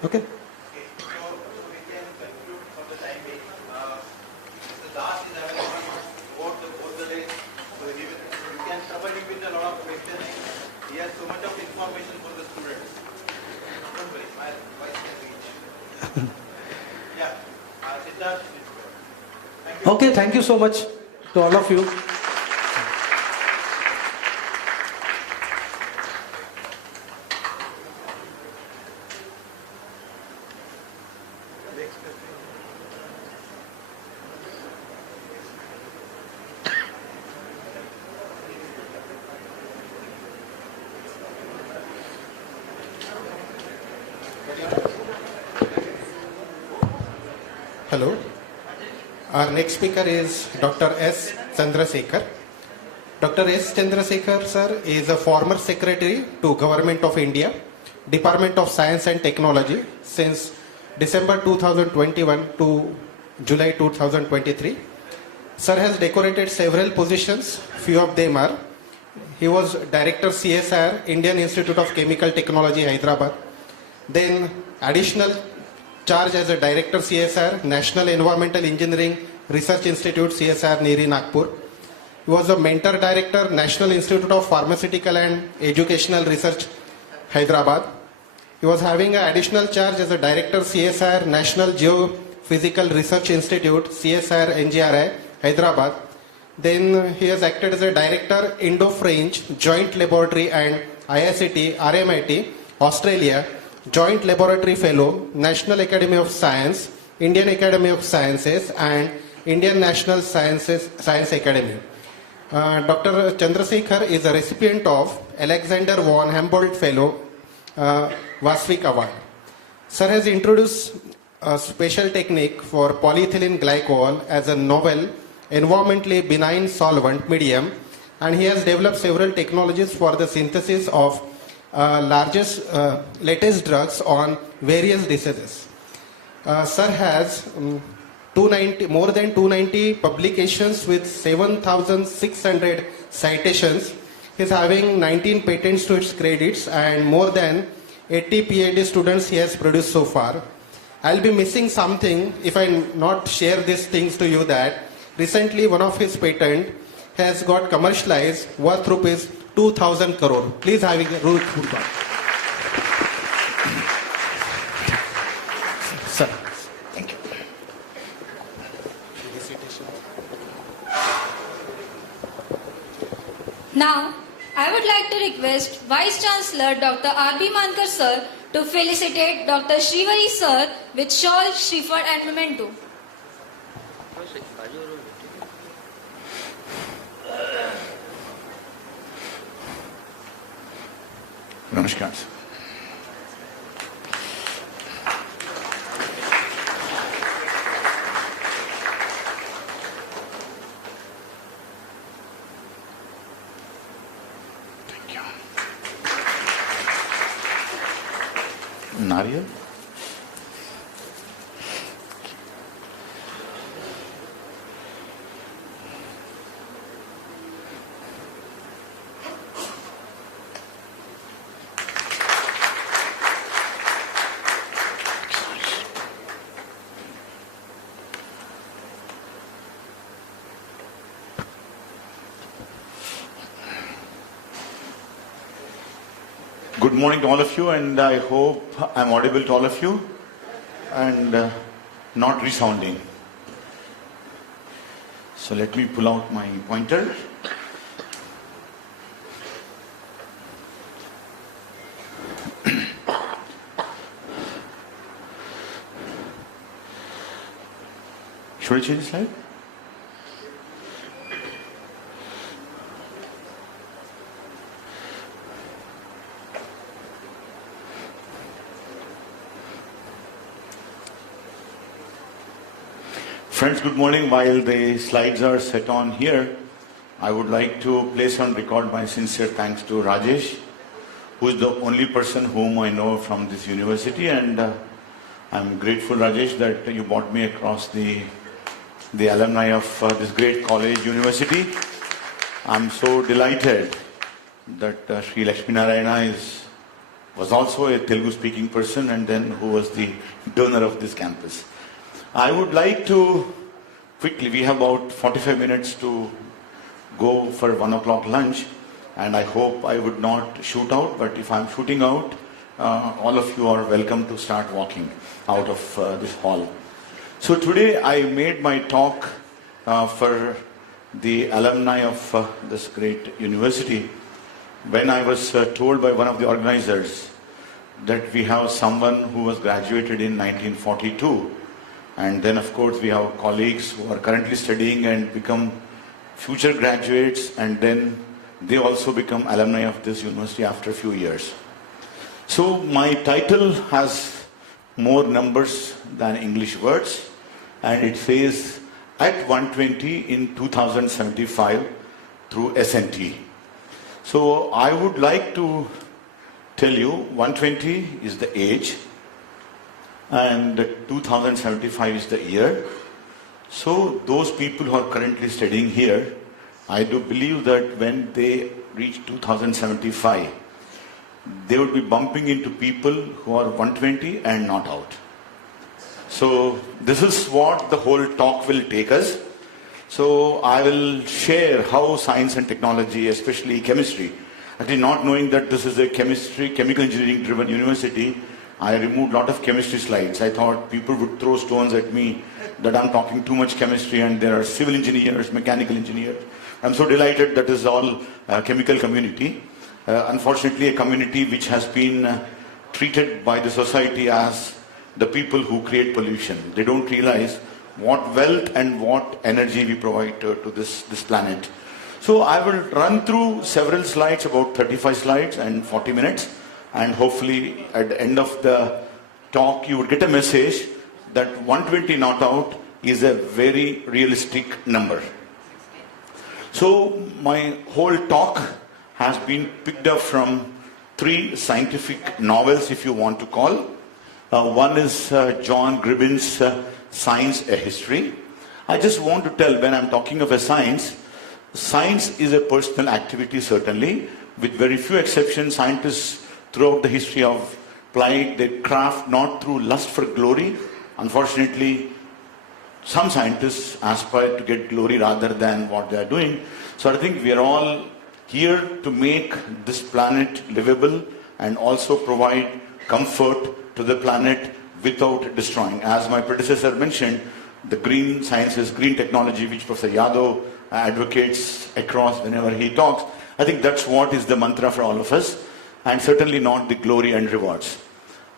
Okay? Okay, thank you so much to all of you. Hello. Our next speaker is Dr. S. Chandrasekar. Dr. S. Chandrasekar, sir, is a former secretary to Government of India, Department of Science and Technology since December 2021 to July 2023. Sir has decorated several positions. Few of them are: he was Director CSR, Indian Institute of Chemical Technology, Hyderabad. Then additional charge as a Director CSR, National Environmental Engineering Research Institute, CSR, Niri, Nagpur. He was a Mentor Director, National Institute of Pharmaceutical and Educational Research, Hyderabad. He was having an additional charge as a Director CSR, National Geophysical Research Institute, CSR, NGRI, Hyderabad. Then he has acted as a Director, Indo-French Joint Laboratory and IICT, RMIT, Australia, Joint Laboratory Fellow, National Academy of Science, Indian Academy of Sciences and Indian National Science Academy. Dr. Chandrasekhar is a recipient of Alexander von Humboldt Fellow Vasvik Award. Sir has introduced a special technique for polyethylene glycol as a novel, environmentally benign solvent medium, and he has developed several technologies for the synthesis of latest drugs on various diseases. Sir has more than 290 publications with 7,600 citations. He is having 19 patents to its credits and more than 80 PhD students he has produced so far. I'll be missing something if I not share these things to you, that recently one of his patent has got commercialized worth rupees 2,000 crore. Please have a root. Sir. Thank you. Now, I would like to request Vice Chancellor Dr. R.B. Mankar sir to felicitate Dr. Shrivari sir with shawl, shrifford and memento. Namaskar. Thank you. Nariyal? Good morning to all of you, and I hope I'm audible to all of you and not resounding. So let me pull out my pointer. Should I change the slide? Friends, good morning. While the slides are set on here, I would like to place on record my sincere thanks to Rajesh, who is the only person whom I know from this university, and I'm grateful, Rajesh, that you brought me across the alumni of this great college, university. I'm so delighted that Sri Lakshmi Narayana was also a Telugu-speaking person, and then who was the donor of this campus. I would like to quickly, we have about 45 minutes to go for 1 o'clock lunch, and I hope I would not shoot out, but if I'm shooting out, all of you are welcome to start walking out of this hall. So today I made my talk for the alumni of this great university when I was told by one of the organizers that we have someone who was graduated in 1942. And then, of course, we have colleagues who are currently studying and become future graduates, and then they also become alumni of this university after a few years. So my title has more numbers than English words, and it says at 120 in 2075 through SNT. So I would like to tell you 120 is the age and 2075 is the year. So those people who are currently studying here, I do believe that when they reach 2075, they would be bumping into people who are 120 and not out. So this is what the whole talk will take us. So I will share how science and technology, especially chemistry, actually not knowing that this is a chemical engineering driven university, I removed a lot of chemistry slides. I thought people would throw stones at me that I'm talking too much chemistry and there are civil engineers, mechanical engineers. I'm so delighted that is all chemical community. Unfortunately, a community which has been treated by the society as the people who create pollution. They don't realize what wealth and what energy we provide to this planet. So I will run through several slides, about 35 slides and 40 minutes. And hopefully at the end of the talk, you would get a message that 120 not out is a very realistic number. So my whole talk has been picked up from 3 scientific novels, if you want to call. One is John Gribbin's Science, a History. I just want to tell, when I'm talking of a science is a personal activity, certainly. With very few exceptions, scientists throughout the history of applied their craft not through lust for glory. Unfortunately, some scientists aspire to get glory rather than what they are doing. So I think we are all here to make this planet livable and also provide comfort to the planet without destroying. As my predecessor mentioned, the green sciences, green technology, which Professor Yadav advocates across whenever he talks, I think that's what is the mantra for all of us, and certainly not the glory and rewards.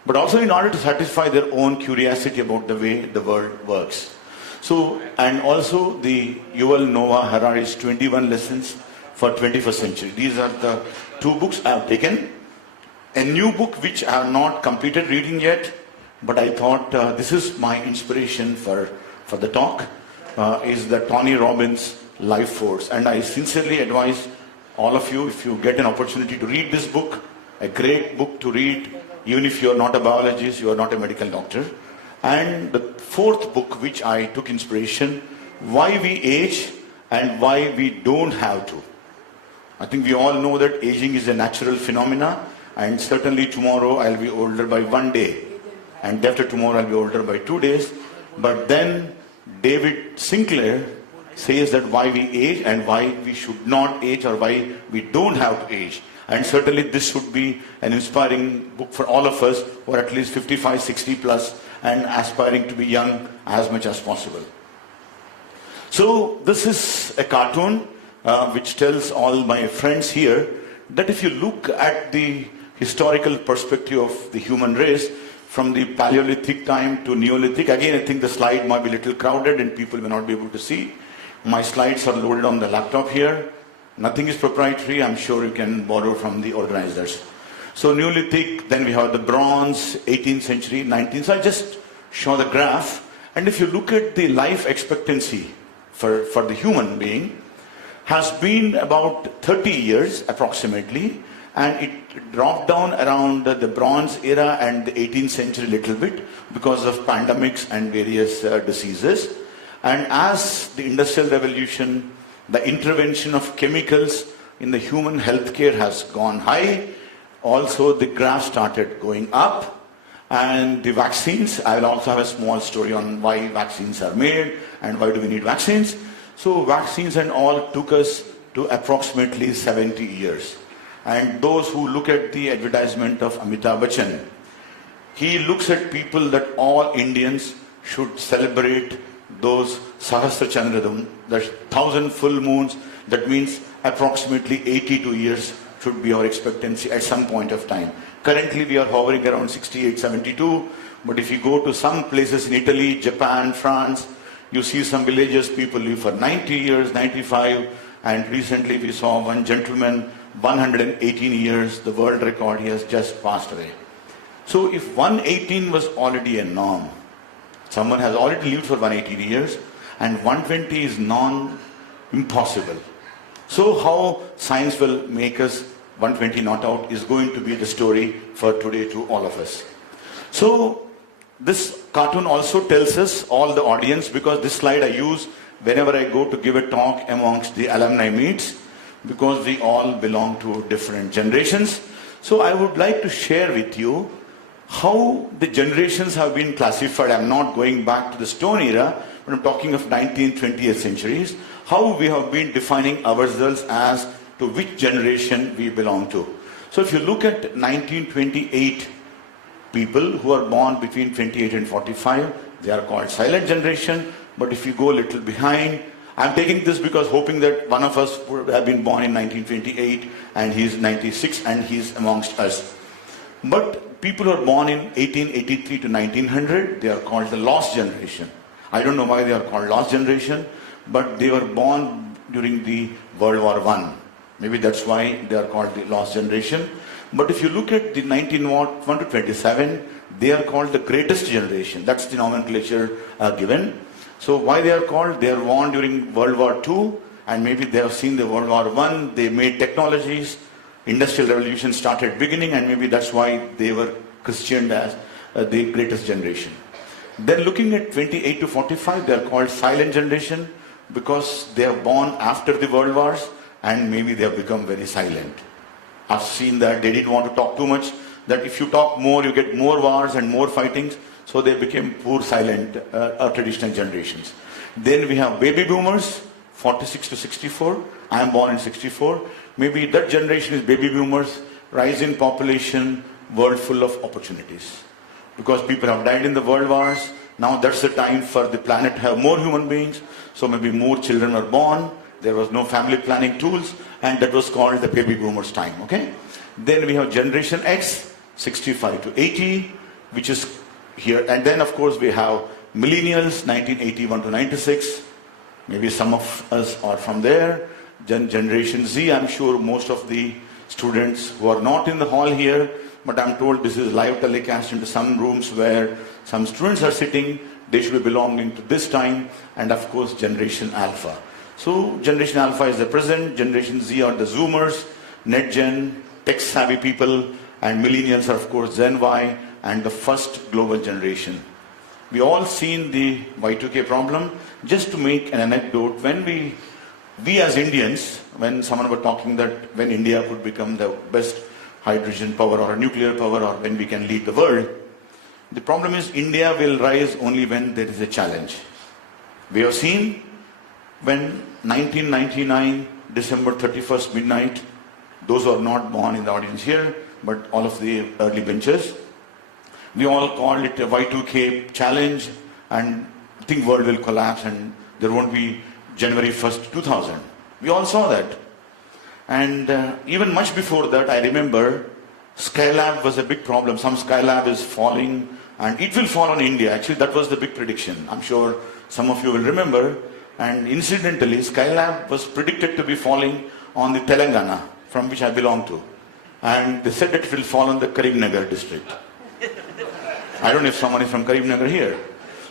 But also in order to satisfy their own curiosity about the way the world works. So, and also the Yuval Noah Harari's 21 Lessons for 21st Century. These are the 2 books I have taken. A new book which I have not completed reading yet, but I thought this is my inspiration for the talk, is the Tony Robbins Life Force. And I sincerely advise all of you, if you get an opportunity to read this book, a great book to read, even if you are not a biologist, you are not a medical doctor. And the 4th book which I took inspiration, Why We Age and Why We Don't Have to. I think we all know that aging is a natural phenomena, and certainly tomorrow I'll be older by 1 day, and day after tomorrow I'll be older by 2 days. But then David Sinclair says that why we age and why we should not age, or why we don't have to age. And certainly this should be an inspiring book for all of us who are at least 55, 60 plus and aspiring to be young as much as possible. So this is a cartoon which tells all my friends here that if you look at the historical perspective of the human race, from the Paleolithic time to Neolithic, again I think the slide might be a little crowded and people may not be able to see. My slides are loaded on the laptop here. Nothing is proprietary. I'm sure you can borrow from the organizers. So Neolithic, then we have the Bronze, 18th century, 19th. So I just show the graph. And if you look at the life expectancy for the human being, has been about 30 years approximately. And it dropped down around the Bronze era and the 18th century a little bit because of pandemics and various diseases. And as the Industrial Revolution, the intervention of chemicals in the human healthcare has gone high, also the graph started going up. And the vaccines, I will also have a small story on why vaccines are made and why do we need vaccines. So vaccines and all took us to approximately 70 years. And those who look at the advertisement of Amitabh Bachchan, he looks at people that all Indians should celebrate those Sahasra Chandradam, the 1,000 full moons. That means approximately 82 years should be our expectancy at some point of time. Currently we are hovering around 68, 72. But if you go to some places in Italy, Japan, France, you see some villages, people live for 90 years, 95. And recently we saw one gentleman, 118 years, the world record, he has just passed away. So if 118 was already a norm, Someone has already lived for 180 years and 120 is impossible. So how science will make us 120 not out is going to be the story for today to all of us. So this cartoon also tells us, all the audience, because this slide I use whenever I go to give a talk amongst the alumni meets, because we all belong to different generations. So I would like to share with you how the generations have been classified. I'm not going back to the stone era, but I'm talking of 19th, 20th centuries, how we have been defining ourselves as to which generation we belong to. So if you look at 1928 people who are born between 28 and 45, they are called silent generation. But if you go a little behind, I'm taking this because hoping that one of us would have been born in 1928 and he's 96 and he's amongst us. But people who are born in 1883 to 1900, they are called the lost generation. I don't know why they are called lost generation, but they were born during the World War I. Maybe that's why they are called the lost generation. But if you look at the 1901 to 27, they are called the greatest generation. That's the nomenclature given. So why they are called? They are born during World War II, and maybe they have seen the World War I. They made technologies. Industrial Revolution started beginning, and maybe that's why they were christened as the greatest generation. Then looking at 28 to 45, they are called silent generation because they are born after the world wars, and maybe they have become very silent. I've seen that they didn't want to talk too much, that if you talk more, you get more wars and more fightings. So they became poor, silent, traditional generations. Then we have baby boomers, 46 to 64. I am born in 64. Maybe that generation is baby boomers, rise in population, world full of opportunities. Because people have died in the world wars. Now that's the time for the planet to have more human beings. So maybe more children are born. There was no family planning tools, and that was called the baby boomers time. Okay. Then we have Generation X, 65 to 80, which is here. And then of course we have millennials, 1981 to 96. Maybe some of us are from there. Generation Z, I'm sure most of the students who are not in the hall here, but I'm told this is live telecast into some rooms where some students are sitting. They should be belonging to this time. And of course Generation Alpha. So Generation Alpha is the present, Generation Z are the Zoomers, NetGen, tech-savvy people, and millennials are of course Gen Y and the first global generation. We all seen the Y2K problem. Just to make an anecdote, when we as Indians, when someone were talking that when India could become the best hydrogen power or a nuclear power or when we can lead the world, the problem is India will rise only when there is a challenge. We have seen when 1999, December 31st midnight, those who are not born in the audience here, but all of the early benches, we all called it a Y2K challenge, and I think world will collapse and there won't be January 1st, 2000. We all saw that. And even much before that, I remember Skylab was a big problem. Some Skylab is falling and it will fall on India. Actually, that was the big prediction. I'm sure some of you will remember. And incidentally, Skylab was predicted to be falling on the Telangana, from which I belong to. And they said that it will fall on the Karimnagar district. I don't know if someone is from Karimnagar here.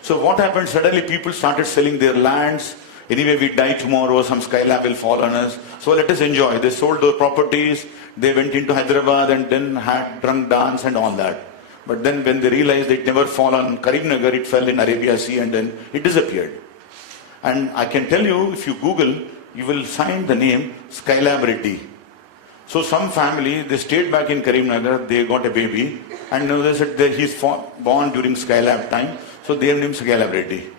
So what happened? Suddenly people started selling their lands. Anyway, we die tomorrow, some Skylab will fall on us. So let us enjoy. They sold those properties. They went into Hyderabad and then had drunk dance and all that. But then when they realized it never fall on Karimnagar, it fell in Arabia Sea and then it disappeared. And I can tell you, if you Google, you will find the name Skylab Reddy. So some family, they stayed back in Karimnagar, they got a baby, and now they said that he's born during Skylab time, so they named him Skylab Reddy.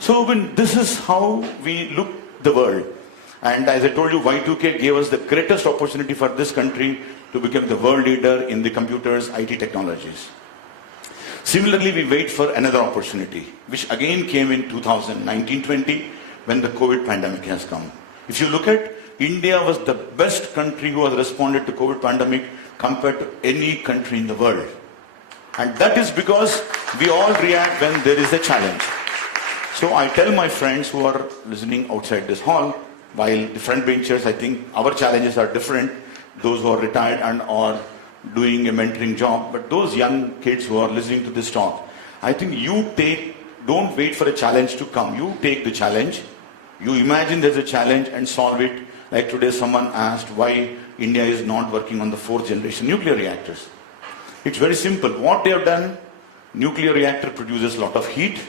So when this is how we look the world. And as I told you, Y2K gave us the greatest opportunity for this country to become the world leader in the computers, IT technologies. Similarly, we wait for another opportunity, which again came in 2019-20 when the COVID pandemic has come. If you look at India was the best country who has responded to COVID pandemic compared to any country in the world. And that is because we all react when there is a challenge. So I tell my friends who are listening outside this hall, while the front benchers, I think our challenges are different, those who are retired and are doing a mentoring job, but those young kids who are listening to this talk, I think don't wait for a challenge to come. You take the challenge. You imagine there's a challenge and solve it. Like today someone asked why India is not working on the 4th generation nuclear reactors. It's very simple. What they have done, nuclear reactor produces a lot of heat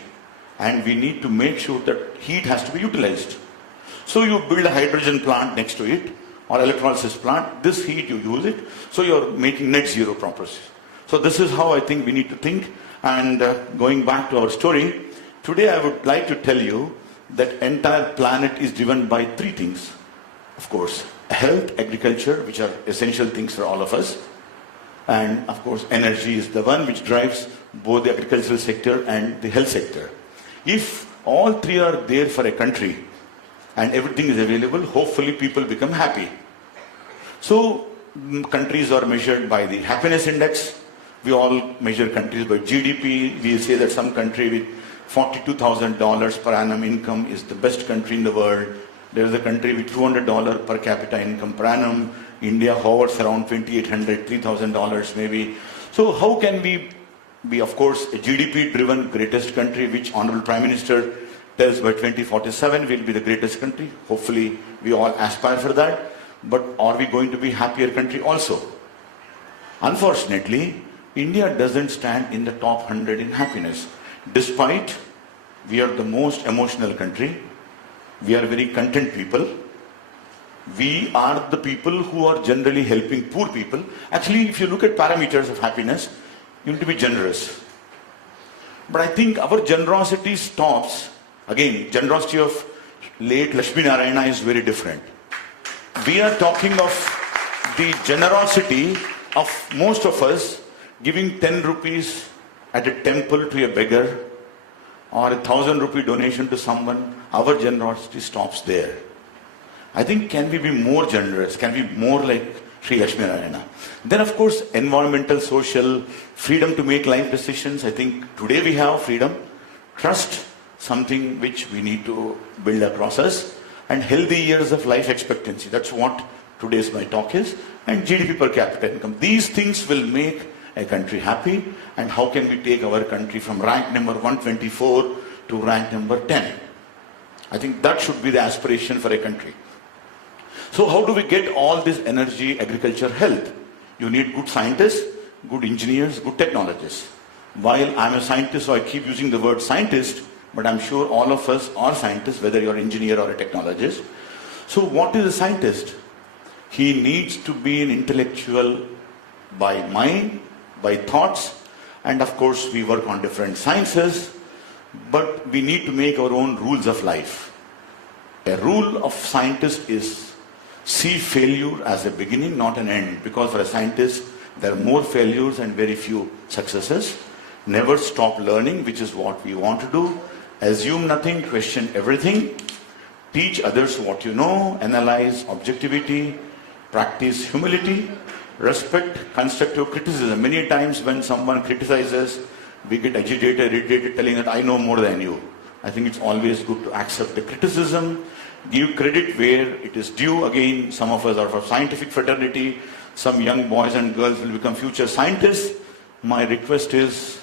and we need to make sure that heat has to be utilized. So you build a hydrogen plant next to it or electrolysis plant. This heat you use it. So you're making net zero process. So this is how I think we need to think. And going back to our story, today I would like to tell you that entire planet is driven by 3 things. Of course, health, agriculture, which are essential things for all of us. And of course, energy is the one which drives both the agricultural sector and the health sector. If all 3 are there for a country and everything is available, hopefully people become happy. So countries are measured by the happiness index. We all measure countries by GDP. We say that some country with $42,000 per annum income is the best country in the world. There is a country with $200 per capita income per annum. India hovers around $2,800, $3,000 maybe. So how can we be, of course, a GDP-driven greatest country, which Honorable Prime Minister tells by 2047 will be the greatest country. Hopefully, we all aspire for that. But are we going to be happier country also? Unfortunately, India doesn't stand in the top 100 in happiness. Despite we are the most emotional country, we are very content people. We are the people who are generally helping poor people. Actually, if you look at parameters of happiness, you need to be generous. But I think our generosity stops. Again, generosity of late Lakshmi Narayana is very different. We are talking of the generosity of most of us giving 10 rupees at a temple to a beggar or 1,000 rupee donation to someone. Our generosity stops there. I think, can we be more generous? Can we be more like Sri Lakshmi Narayana? Then of course, environmental, social, freedom to make life decisions. I think today we have freedom. Trust, something which we need to build across us. And healthy years of life expectancy. That's what today's my talk is. And GDP per capita income. These things will make a country happy. And how can we take our country from rank number 124 to rank number 10? I think that should be the aspiration for a country. So how do we get all this energy, agriculture, health? You need good scientists, good engineers, good technologists. While I'm a scientist, so I keep using the word scientist, but I'm sure all of us are scientists, whether you're an engineer or a technologist. So what is a scientist? He needs to be an intellectual by mind, by thoughts, and of course we work on different sciences, but we need to make our own rules of life. A rule of scientist is see failure as a beginning, not an end, because for a scientist there are more failures and very few successes. Never stop learning, which is what we want to do. Assume nothing, question everything. Teach others what you know, analyze objectivity, practice humility, respect constructive criticism. Many times when someone criticizes, we get agitated, irritated, telling that I know more than you. I think it's always good to accept the criticism, give credit where it is due. Again, some of us are from scientific fraternity. Some young boys and girls will become future scientists. My request is,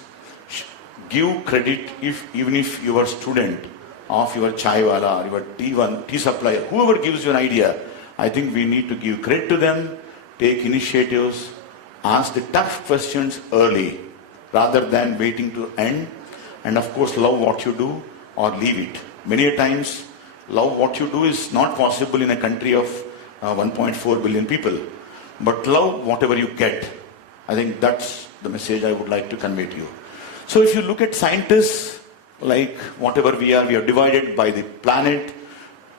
give credit even if you are a student of your chaiwala or your tea supplier, whoever gives you an idea, I think we need to give credit to them, take initiatives, ask the tough questions early rather than waiting to end, and of course love what you do or leave it. Many a times love what you do is not possible in a country of 1.4 billion people, but love whatever you get. I think that's the message I would like to convey to you. So if you look at scientists, like whatever we are divided by the planet.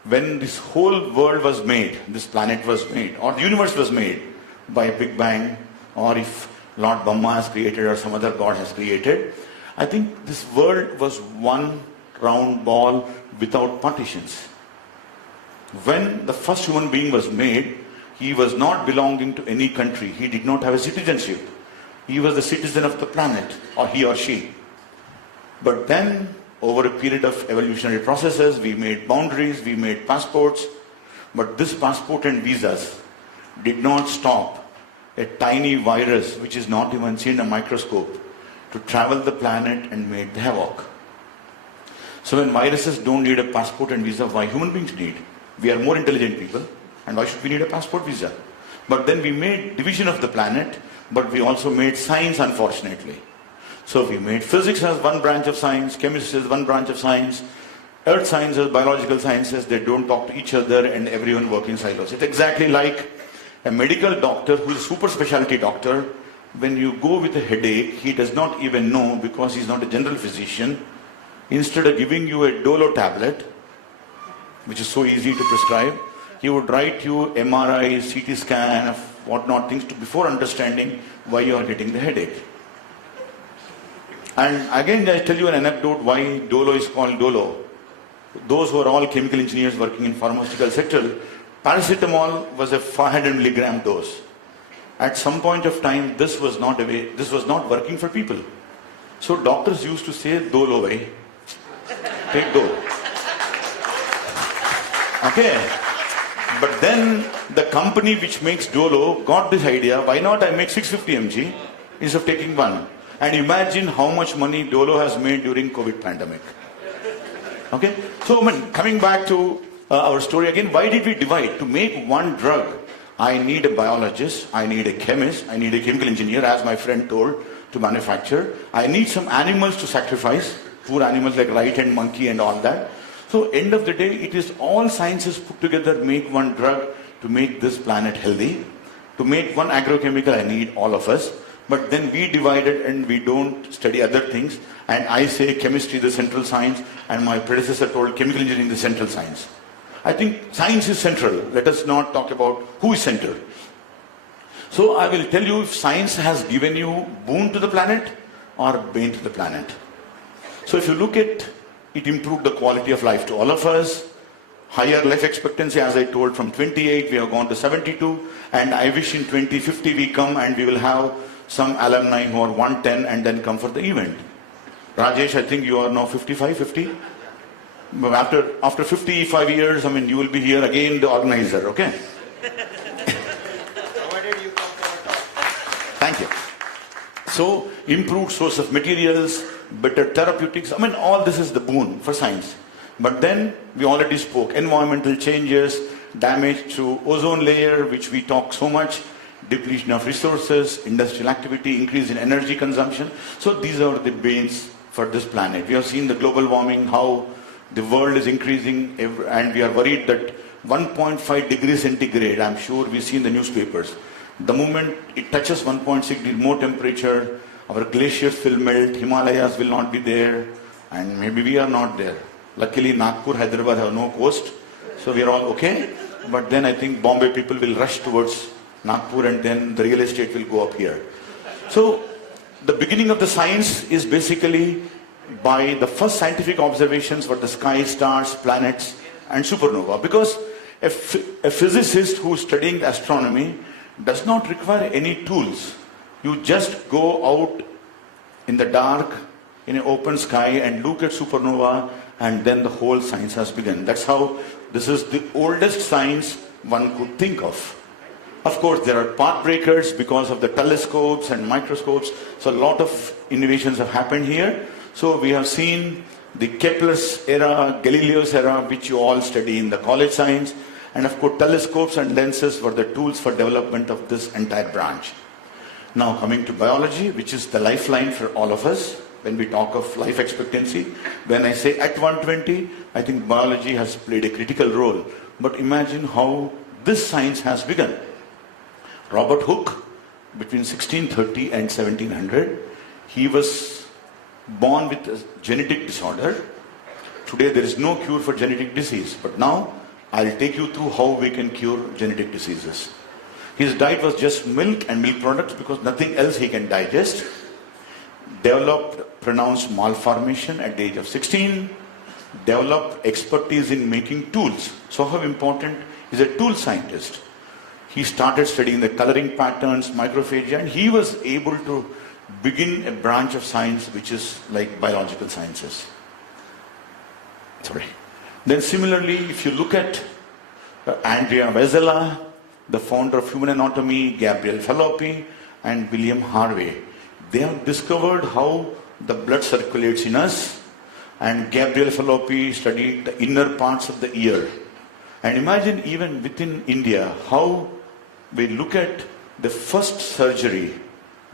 When this whole world was made, this planet was made, or the universe was made by a Big Bang, or if Lord Brahma has created or some other God has created, I think this world was one round ball without partitions. When the first human being was made, he was not belonging to any country. He did not have a citizenship. He was the citizen of the planet, or he or she. But then, over a period of evolutionary processes, we made boundaries, we made passports. But this passport and visas did not stop a tiny virus, which is not even seen in a microscope, to travel the planet and made the havoc. So when viruses don't need a passport and visa, why human beings need? We are more intelligent people, and why should we need a passport visa? But then we made division of the planet, but we also made science, unfortunately. So we made physics as one branch of science, chemistry as one branch of science, earth sciences, biological sciences, they don't talk to each other and everyone work in silos. It's exactly like a medical doctor who is a super specialty doctor. When you go with a headache, he does not even know because he's not a general physician. Instead of giving you a Dolo tablet, which is so easy to prescribe, he would write you MRI, CT scan, of whatnot things before understanding why you are getting the headache. And again, I tell you an anecdote why Dolo is called Dolo. Those who are all chemical engineers working in pharmaceutical sector, paracetamol was a 500 milligram dose. At some point of time, this was not working for people. So doctors used to say, Dolo bhai, take Dolo. Okay. But then the company which makes Dolo got this idea, why not I make 650 mg instead of taking one? And imagine how much money Dolo has made during COVID pandemic. Okay? So coming back to our story again, why did we divide? To make one drug, I need a biologist, I need a chemist, I need a chemical engineer, as my friend told, to manufacture. I need some animals to sacrifice, poor animals like rat and monkey and all that. So end of the day, it is all sciences put together make one drug to make this planet healthy. To make one agrochemical, I need all of us. But then we divided and we don't study other things. And I say chemistry is the central science, and my predecessor told chemical engineering the central science. I think science is central. Let us not talk about who is central. So I will tell you if science has given you boon to the planet or bane to the planet. So if you look at it, improved the quality of life to all of us. Higher life expectancy, as I told, from 28 we have gone to 72, and I wish in 2050 we come and we will have some alumni who are 110 and then come for the event. Rajesh, I think you are now 55, 50? After 55 years, you will be here again, the organizer, okay? Thank you. So, improved source of materials, better therapeutics, all this is the boon for science. But then, we already spoke, environmental changes, damage to ozone layer, which we talk so much, depletion of resources, industrial activity, increase in energy consumption. So these are the banes for this planet. We have seen the global warming, how the world is increasing, and we are worried that 1.5 degrees centigrade, I'm sure we see in the newspapers. The moment it touches 1.6 degree more temperature, our glaciers will melt, Himalayas will not be there, and maybe we are not there. Luckily, Nagpur, Hyderabad have no coast, so we are all okay. But then I think Bombay people will rush towards Nagpur, and then the real estate will go up here. So the beginning of the science is basically by the first scientific observations for the sky, stars, planets, and supernova. Because a physicist who is studying astronomy does not require any tools. You just go out in the dark, in an open sky, and look at supernova, and then the whole science has begun. That's how this is the oldest science one could think of. Of course, there are path breakers because of the telescopes and microscopes. So a lot of innovations have happened here. So we have seen the Kepler's era, Galileo's era, which you all study in the college science. And of course, telescopes and lenses were the tools for development of this entire branch. Now coming to biology, which is the lifeline for all of us. When we talk of life expectancy, when I say at 120, I think biology has played a critical role. But imagine how this science has begun. Robert Hooke, between 1630 and 1700, he was born with a genetic disorder. Today there is no cure for genetic disease, but now I'll take you through how we can cure genetic diseases. His diet was just milk and milk products because nothing else he can digest. Developed pronounced malformation at the age of 16. Developed expertise in making tools. So how important is a tool scientist? He started studying the coloring patterns, microphagia, and he was able to begin a branch of science which is like biological sciences. Then similarly, if you look at Andrea Vesela, the founder of human anatomy, Gabriel Fallopi, and William Harvey, They have discovered how the blood circulates in us, and Gabriel Fallopi studied the inner parts of the ear. And imagine even within India how we look at the first surgery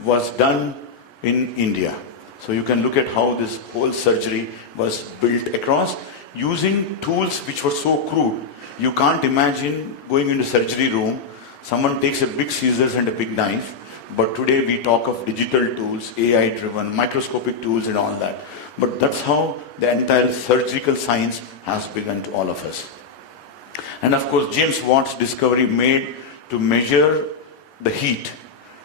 was done in India. So you can look at how this whole surgery was built across using tools which were so crude. You can't imagine going into surgery room, someone takes a big scissors and a big knife, but today we talk of digital tools, AI driven, microscopic tools and all that. But that's how the entire surgical science has begun to all of us. And of course James Watt's discovery made to measure the heat.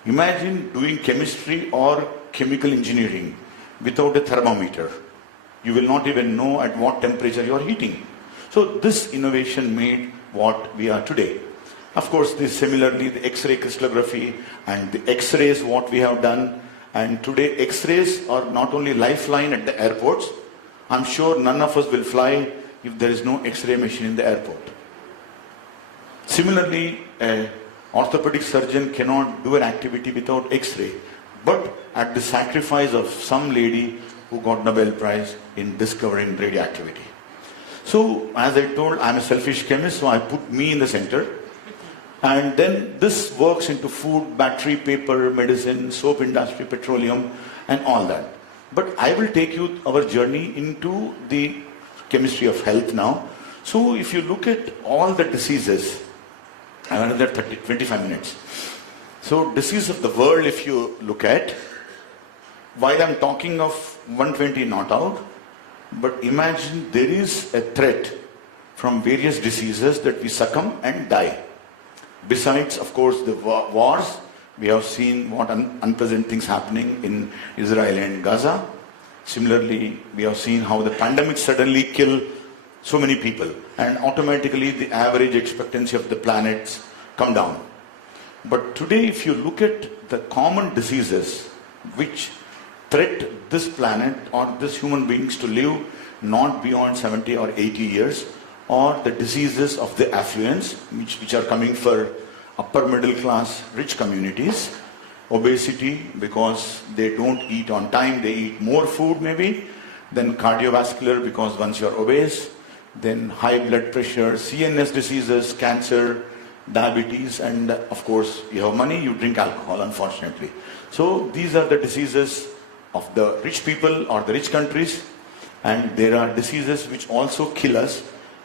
Imagine doing chemistry or chemical engineering without a thermometer. You will not even know at what temperature you are heating. So this innovation made what we are today. Of course, similarly the X-ray crystallography and the X-rays what we have done. And today X-rays are not only lifeline at the airports. I'm sure none of us will fly if there is no X-ray machine in the airport. Similarly, an orthopedic surgeon cannot do an activity without X-ray. But at the sacrifice of some lady who got Nobel Prize in discovering radioactivity. So, as I told, I'm a selfish chemist, so I put me in the center. And then this works into food, battery, paper, medicine, soap industry, petroleum, and all that. But I will take you our journey into the chemistry of health now. So, if you look at all the diseases, I have another 25 minutes. So, disease of the world, if you look at, while I'm talking of 120 not out, but imagine there is a threat from various diseases that we succumb and die. Besides, of course, the wars, we have seen what unpleasant things happening in Israel and Gaza. Similarly, we have seen how the pandemic suddenly kill so many people, and automatically the average expectancy of the planets come down. But today, if you look at the common diseases which threat this planet or this human beings to live not beyond 70 or 80 years, or the diseases of the affluence which are coming for upper middle class rich communities, obesity because they don't eat on time, they eat more food maybe, then cardiovascular because once you're obese, then high blood pressure, CNS diseases, cancer, diabetes, and of course you have money, you drink alcohol, unfortunately. So these are the diseases of the rich people or the rich countries, and there are diseases which also kill us: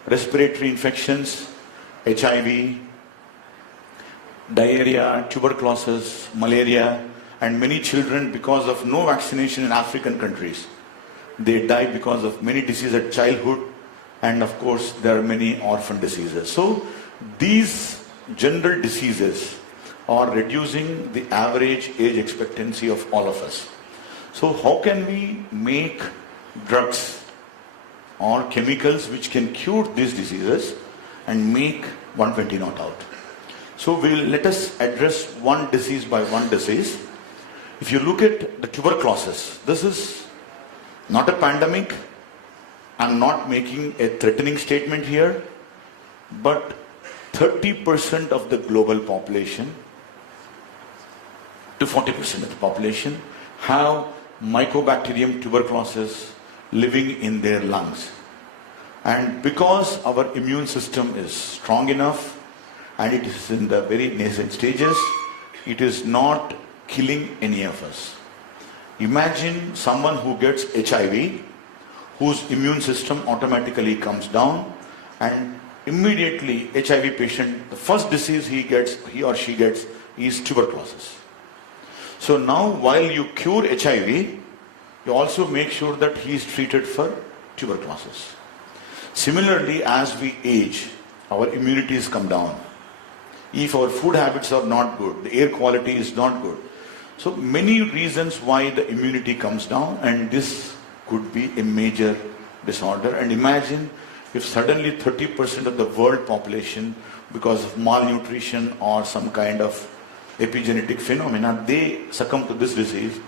respiratory infections, HIV, diarrhea, tuberculosis, malaria, and many children, because of no vaccination in African countries, they die because of many diseases at childhood, and of course there are many orphan diseases. So these general diseases are reducing the average age expectancy of all of us. So how can we make drugs or chemicals which can cure these diseases and make 120 not out? So let us address one disease by one disease. If you look at the tuberculosis, this is not a pandemic. I'm not making a threatening statement here, but 30% of the global population to 40% of the population have Mycobacterium tuberculosis living in their lungs. And because our immune system is strong enough and it is in the very nascent stages, it is not killing any of us. Imagine someone who gets HIV, whose immune system automatically comes down, and immediately HIV patient, the first disease he or she gets is tuberculosis. So now while you cure HIV, you also make sure that he is treated for tuberculosis. Similarly, as we age, our immunities come down. If our food habits are not good, the air quality is not good. So many reasons why the immunity comes down, and this could be a major disorder. And imagine if suddenly 30% of the world population, because of malnutrition or some kind of epigenetic phenomena, they succumb to this disease,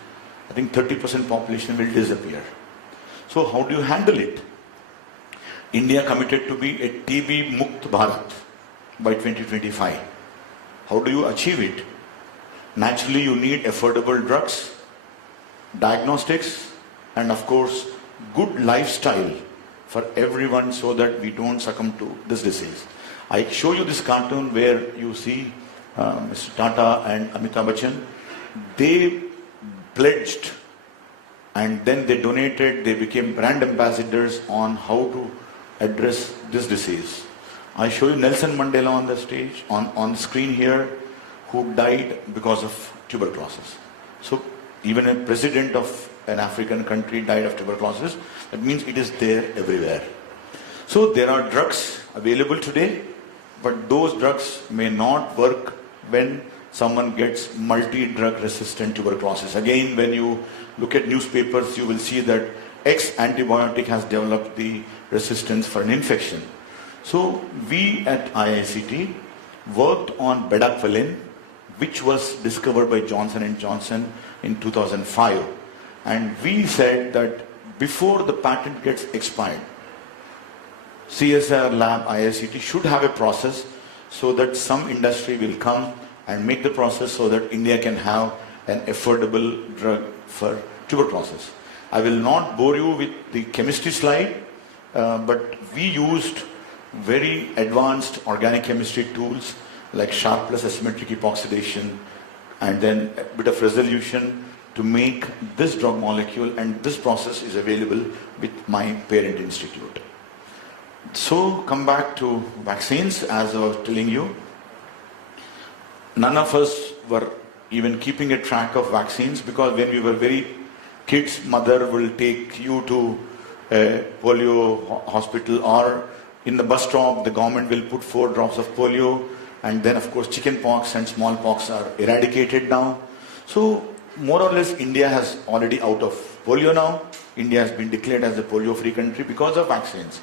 I think 30% population will disappear. So how do you handle it? India committed to be a TB Mukt Bharat by 2025. How do you achieve it? Naturally, you need affordable drugs. diagnostics, and of course, good lifestyle for everyone so that we don't succumb to this disease. I show you this cartoon where you see Mr. Tata and Amitabh Bachchan. They pledged and then they donated, they became brand ambassadors on how to address this disease. I show you Nelson Mandela on the stage, on the screen here, who died because of tuberculosis. So even a president of an African country died of tuberculosis. That means it is there everywhere. So there are drugs available today, but those drugs may not work when someone gets multi-drug resistant tuberculosis. Again, when you look at newspapers, you will see that X antibiotic has developed the resistance for an infection. So we at IICT worked on bedaquiline, which was discovered by Johnson & Johnson in 2005. And we said that before the patent gets expired, CSR lab IICT should have a process so that some industry will come and make the process so that India can have an affordable drug for tuberculosis. I will not bore you with the chemistry slide, but we used very advanced organic chemistry tools like sharp plus asymmetric epoxidation and then a bit of resolution to make this drug molecule, and this process is available with my parent institute. So come back to vaccines. As I was telling you, none of us were even keeping a track of vaccines, because when we were very kids, mother will take you to a polio hospital, or in the bus stop the government will put 4 drops of polio, and then of course chicken pox and smallpox are eradicated now. So more or less India has already out of polio now. India has been declared as a polio-free country because of vaccines.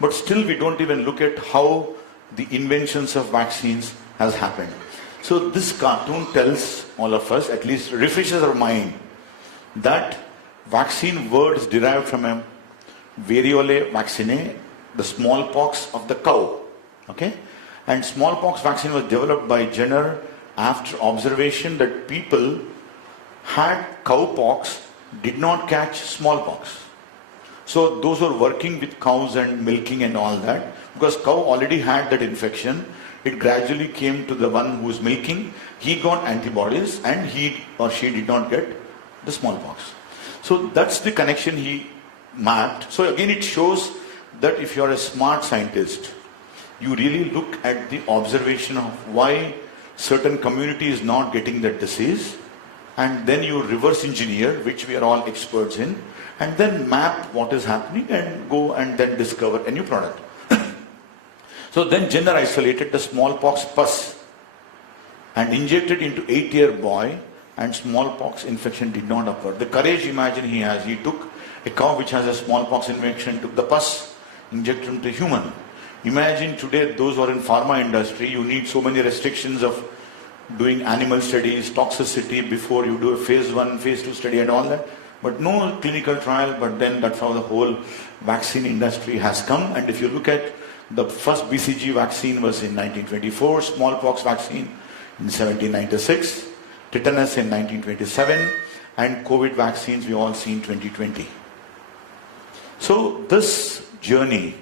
But still we don't even look at how the inventions of vaccines has happened. So this cartoon tells all of us, at least refreshes our mind, that vaccine word is derived from a variole vaccine, the smallpox of the cow. Okay? And smallpox vaccine was developed by Jenner after observation that people had cowpox, did not catch smallpox. So those who are working with cows and milking and all that, because cow already had that infection, it gradually came to the one who is milking, he got antibodies and he or she did not get the smallpox. So that's the connection he mapped. So again it shows that if you are a smart scientist, you really look at the observation of why certain community is not getting that disease, and then you reverse engineer, which we are all experts in, and then map what is happening and go and then discover a new product. So then Jenner isolated the smallpox pus and injected into 8-year boy, and smallpox infection did not occur. The courage, imagine he has. He took a cow which has a smallpox infection, took the pus, injected into human. Imagine today those who are in pharma industry, you need so many restrictions of doing animal studies, toxicity before you do a phase 1, phase 2 study and all that. But no clinical trial, but then that's how the whole vaccine industry has come. And if you look at the first BCG vaccine was in 1924, smallpox vaccine in 1796, tetanus in 1927, and COVID vaccines we all see in 2020. So this journey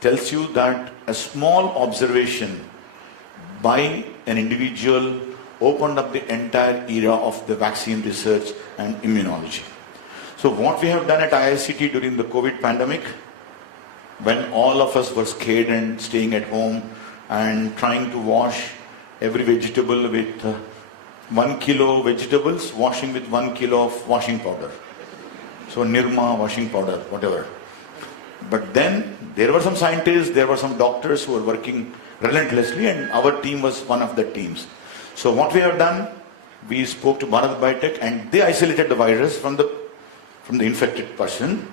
tells you that a small observation by an individual opened up the entire era of the vaccine research and immunology. So what we have done at IICT during the COVID pandemic, when all of us were scared and staying at home and trying to wash every vegetable with 1 kilo vegetables, washing with 1 kilo of washing powder. So Nirma washing powder, whatever. But then there were some scientists, there were some doctors who were working relentlessly, and our team was one of the teams. So what we have done, we spoke to Bharat Biotech and they isolated the virus from the infected person,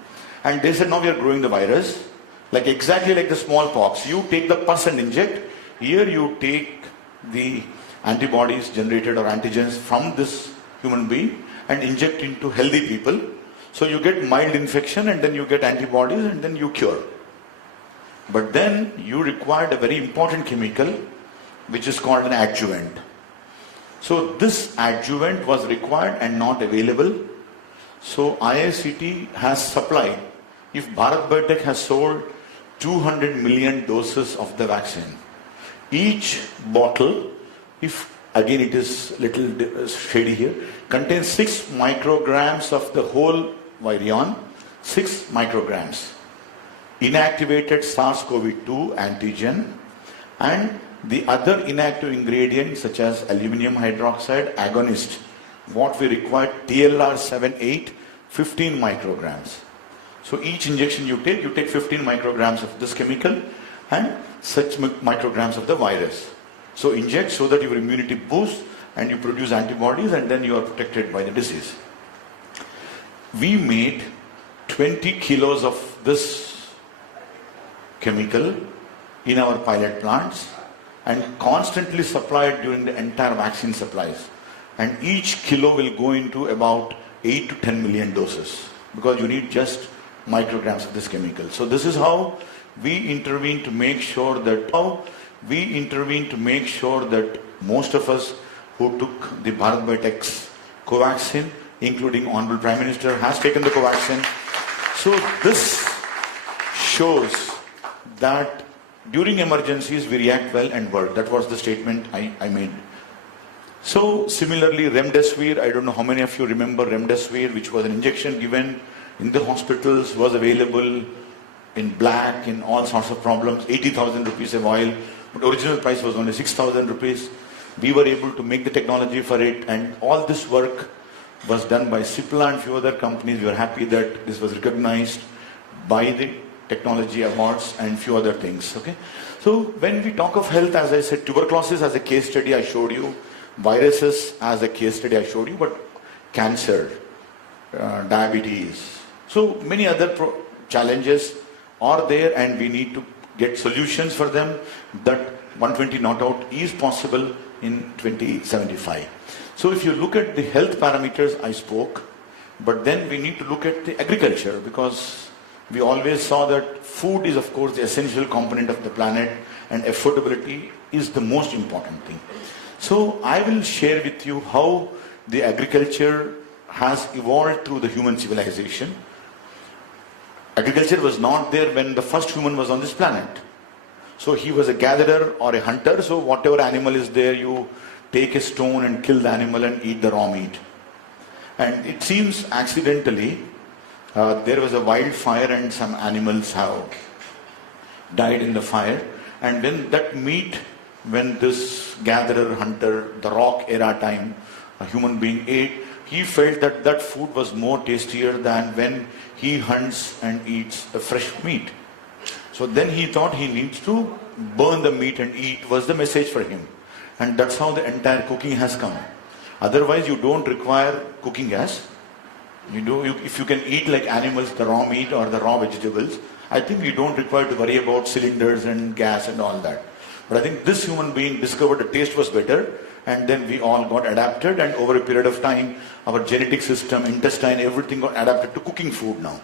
and they said now we are growing the virus like exactly like the smallpox. You take the pus and inject. Here you take the antibodies generated or antigens from this human being and inject into healthy people. So you get mild infection and then you get antibodies and then you cure. But then you required a very important chemical which is called an adjuvant. So this adjuvant was required and not available. So IICT has supplied, if Bharat Biotech has sold 200 million doses of the vaccine, each bottle, if again it is little shady here, contains 6 micrograms of the whole virion, 6 micrograms. Inactivated SARS-CoV-2 antigen and the other inactive ingredients such as aluminum hydroxide agonist, what we require, TLR78, 15 micrograms. So each injection you take 15 micrograms of this chemical and such micrograms of the virus. So inject so that your immunity boosts and you produce antibodies and then you are protected by the disease. We made 20 kilos of this chemical in our pilot plants and constantly supplied during the entire vaccine supplies. And each kilo will go into about 8 to 10 million doses because you need just micrograms of this chemical. So this is how we intervene to make sure that most of us who took the Bharat Biotech's Covaxin, including Honorable Prime Minister, has taken the Covaxin. So this shows that during emergencies we react well and work. That was the statement I made. So similarly, Remdesivir, I don't know how many of you remember Remdesivir, which was an injection given in the hospitals, was available in black, in all sorts of problems, 80,000 rupees a vial, but original price was only 6,000 rupees. We were able to make the technology for it, and all this work was done by Cipla and few other companies. We were happy that this was recognized by the technology awards and few other things. Okay, so when we talk of health, as I said, tuberculosis as a case study I showed you, viruses as a case study I showed you, but cancer, diabetes, so many other challenges are there and we need to get solutions for them. That 120 not out is possible in 2075. So if you look at the health parameters I spoke, but then we need to look at the agriculture, because we always saw that food is of course the essential component of the planet and affordability is the most important thing. So I will share with you how the agriculture has evolved through the human civilization. Agriculture was not there when the first human was on this planet. So he was a gatherer or a hunter, so whatever animal is there, you take a stone and kill the animal and eat the raw meat. And it seems accidentally there was a wildfire and some animals have died in the fire, and when that meat, when this gatherer, hunter, the rock era time, a human being ate, he felt that that food was more tastier than when he hunts and eats the fresh meat. So then he thought he needs to burn the meat and eat, was the message for him. And that's how the entire cooking has come. Otherwise you don't require cooking gas. If you can eat like animals, the raw meat or the raw vegetables, I think you don't require to worry about cylinders and gas and all that. But I think this human being discovered the taste was better, and then we all got adapted, and over a period of time our genetic system, intestine, everything got adapted to cooking food now.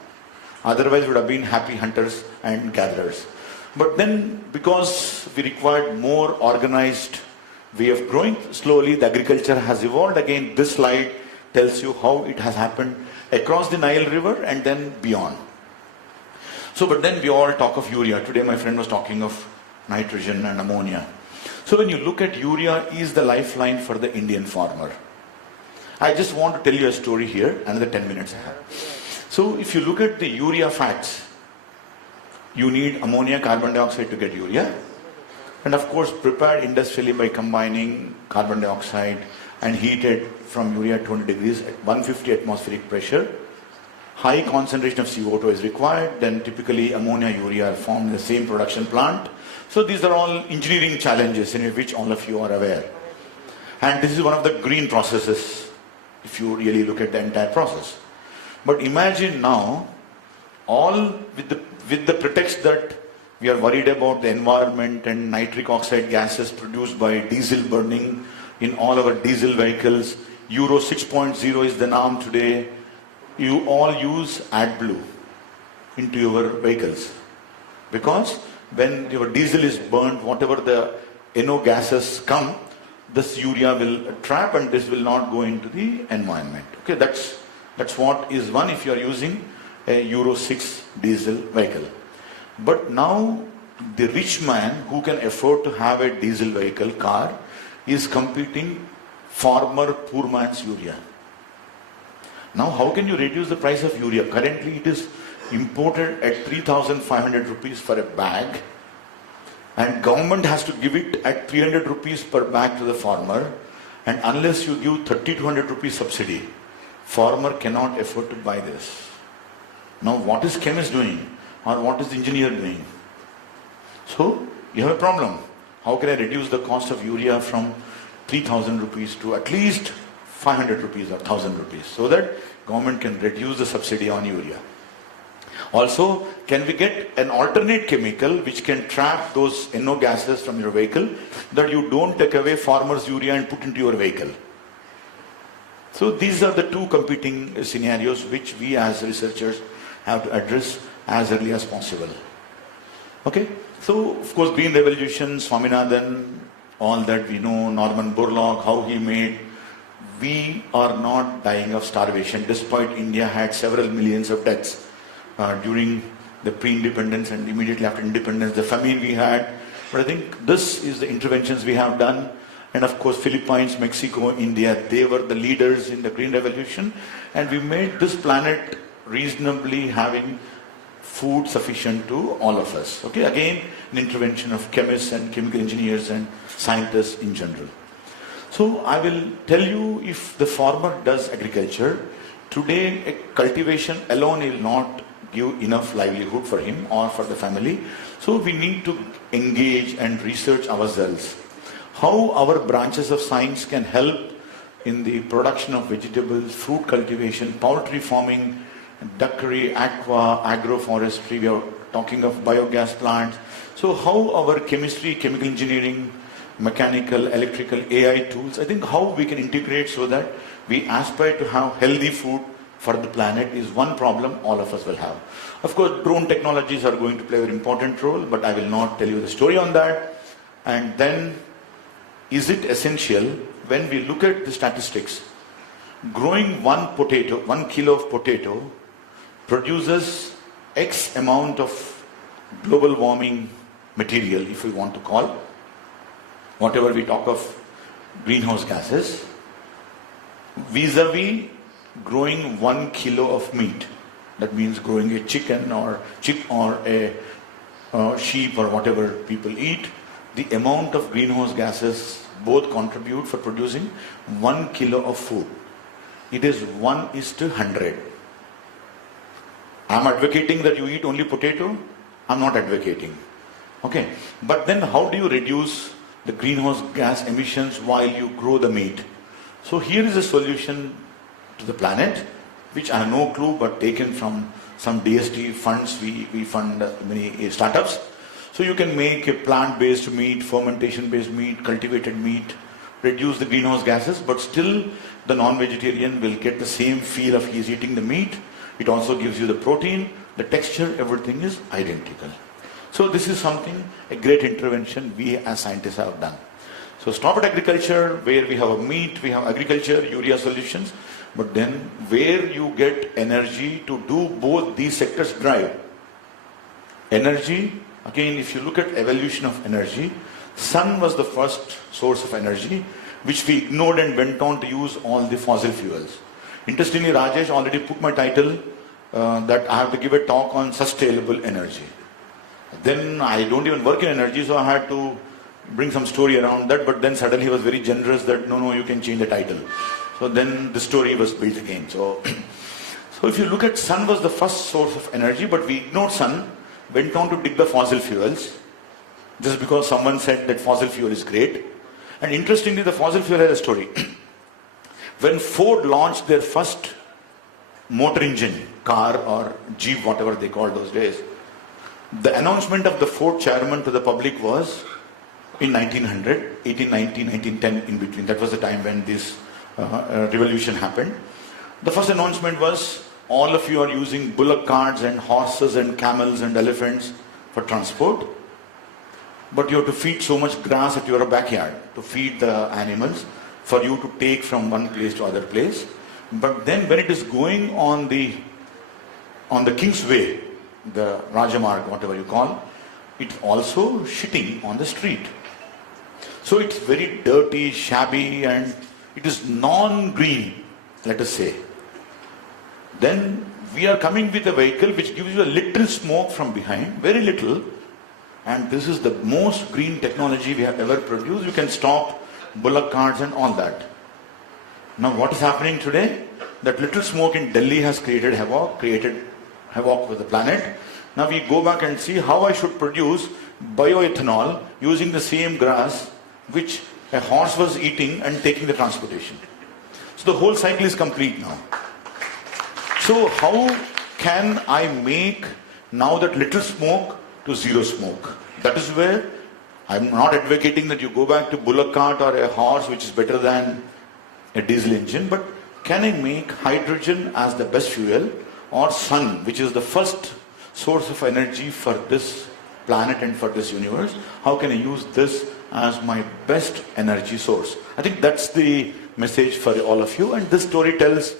Otherwise we would have been happy hunters and gatherers. But then because we required more organized way of growing, slowly the agriculture has evolved. Again, this slide tells you how it has happened across the Nile River and then beyond. So but then we all talk of urea. Today my friend was talking of nitrogen and ammonia. So when you look at urea is the lifeline for the Indian farmer. I just want to tell you a story here, another 10 minutes I have. So if you look at the urea facts, you need ammonia, carbon dioxide to get urea, and of course prepared industrially by combining carbon dioxide and heated from urea at 20 degrees at 150 atmospheric pressure. High concentration of CO2 is required, then typically ammonia, urea are formed in the same production plant. So these are all engineering challenges in which all of you are aware. And this is one of the green processes if you really look at the entire process. But imagine now, all with the pretext that we are worried about the environment and nitric oxide gases produced by diesel burning in all our diesel vehicles. Euro 6.0 is the norm today. You all use AdBlue into your vehicles, because when your diesel is burnt, whatever the NO gases come, this urea will trap and this will not go into the environment. Okay, that's That's what is one if you are using a Euro 6 diesel vehicle. But now the rich man who can afford to have a diesel vehicle car is competing farmer poor man's urea. Now how can you reduce the price of urea? Currently it is imported at 3,500 rupees for a bag, and government has to give it at 300 rupees per bag to the farmer, and unless you give 3,200 rupees subsidy, farmer cannot afford to buy this. Now what is chemist doing, or what is the engineer doing? So you have a problem. How can I reduce the cost of urea from 3,000 rupees to at least 500 rupees or 1,000 rupees, so that government can reduce the subsidy on urea? Also, can we get an alternate chemical which can trap those NO gases from your vehicle, that you don't take away farmers' urea and put into your vehicle? So these are the two competing scenarios which we as researchers have to address as early as possible. Okay, so of course Green Revolution, Swaminathan, all that we know, Norman Borlaug, how he made. We are not dying of starvation, despite India had several millions of deaths during the pre-independence and immediately after independence, the famine we had. But I think this is the interventions we have done. And of course Philippines, Mexico, India, they were the leaders in the Green Revolution, and we made this planet reasonably having food sufficient to all of us. Okay, again an intervention of chemists and chemical engineers and scientists in general. So I will tell you, if the farmer does agriculture, today a cultivation alone will not give enough livelihood for him or for the family. So we need to engage and research ourselves how our branches of science can help in the production of vegetables, fruit cultivation, poultry farming, duckery, aqua, agroforestry. We are talking of biogas plants. So how our chemistry, chemical engineering, mechanical, electrical, AI tools, I think how we can integrate so that we aspire to have healthy food for the planet is one problem all of us will have. Of course, drone technologies are going to play an important role, but I will not tell you the story on that. And then, is it essential when we look at the statistics? Growing one kilo of potato produces X amount of global warming material, if we want to call, whatever we talk of greenhouse gases, vis-a-vis growing 1 kilo of meat. That means growing a chicken or a sheep or whatever people eat. The amount of greenhouse gases both contribute for producing 1 kilo of food. It is 1:100. I'm advocating that you eat only potato. I'm not advocating. Okay. But then how do you reduce the greenhouse gas emissions while you grow the meat? So here is a solution to the planet, which I have no clue, but taken from some DST funds. We fund many startups. So you can make a plant-based meat, fermentation-based meat, cultivated meat, reduce the greenhouse gases, but still the non-vegetarian will get the same feel of he's eating the meat. It also gives you the protein, the texture, everything is identical. So this is something, a great intervention we as scientists have done. So stop at agriculture, where we have a meat, we have agriculture, urea solutions, but then where you get energy to do both these sectors drive. Energy, again, if you look at evolution of energy, sun was the first source of energy, which we ignored and went on to use all the fossil fuels. Interestingly, Rajesh already put my title that I have to give a talk on sustainable energy. Then I don't even work in energy, so I had to bring some story around that, but then suddenly he was very generous that no, you can change the title. So then the story was built again. So if you look at sun was the first source of energy, but we ignored sun, went on to dig the fossil fuels, just because someone said that fossil fuel is great. And interestingly, the fossil fuel has a story. When Ford launched their first motor engine car or Jeep, whatever they called those days, the announcement of the Ford chairman to the public was in 1900, 1890, 1910, in between. That was the time when this revolution happened. The first announcement was, all of you are using bullock carts and horses and camels and elephants for transport, but you have to feed so much grass at your backyard to feed the animals for you to take from one place to other place. But then when it is going on the King's Way, the Rajamarg, whatever you call, it's also shitting on the street. So it's very dirty, shabby, and it is non-green, let us say. Then we are coming with a vehicle which gives you a little smoke from behind, very little, and this is the most green technology we have ever produced. You can stop bullock carts and all that. Now what is happening today? That little smoke in Delhi has created havoc with the planet. Now we go back and see how I should produce bioethanol using the same grass which a horse was eating and taking the transportation. So the whole cycle is complete now. So how can I make now that little smoke to zero smoke? That is where I'm not advocating that you go back to bullock cart or a horse which is better than a diesel engine, but can I make hydrogen as the best fuel, or sun, which is the first source of energy for this planet and for this universe? How can I use this as my best energy source? I think that's the message for all of you. And this story tells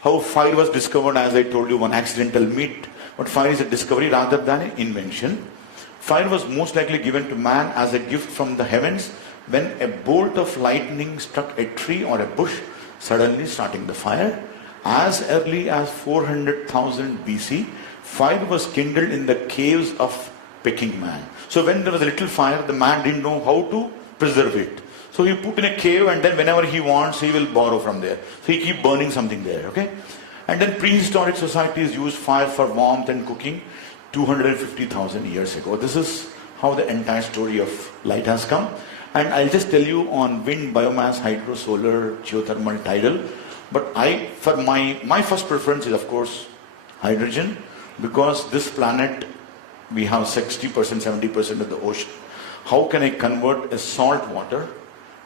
how fire was discovered, as I told you, one accidental meet. But fire is a discovery rather than an invention. Fire was most likely given to man as a gift from the heavens when a bolt of lightning struck a tree or a bush, suddenly starting the fire. As early as 400,000 BC, fire was kindled in the caves of Peking man. So when there was a little fire, the man didn't know how to preserve it. So he put in a cave, and then whenever he wants, he will borrow from there. So he keep burning something there, okay? And then prehistoric societies used fire for warmth and cooking 250,000 years ago. This is how the entire story of light has come. And I'll just tell you on wind, biomass, hydro, solar, geothermal, tidal. But my first preference is, of course, hydrogen, because this planet, we have 60%, 70% of the ocean. How can I convert a salt water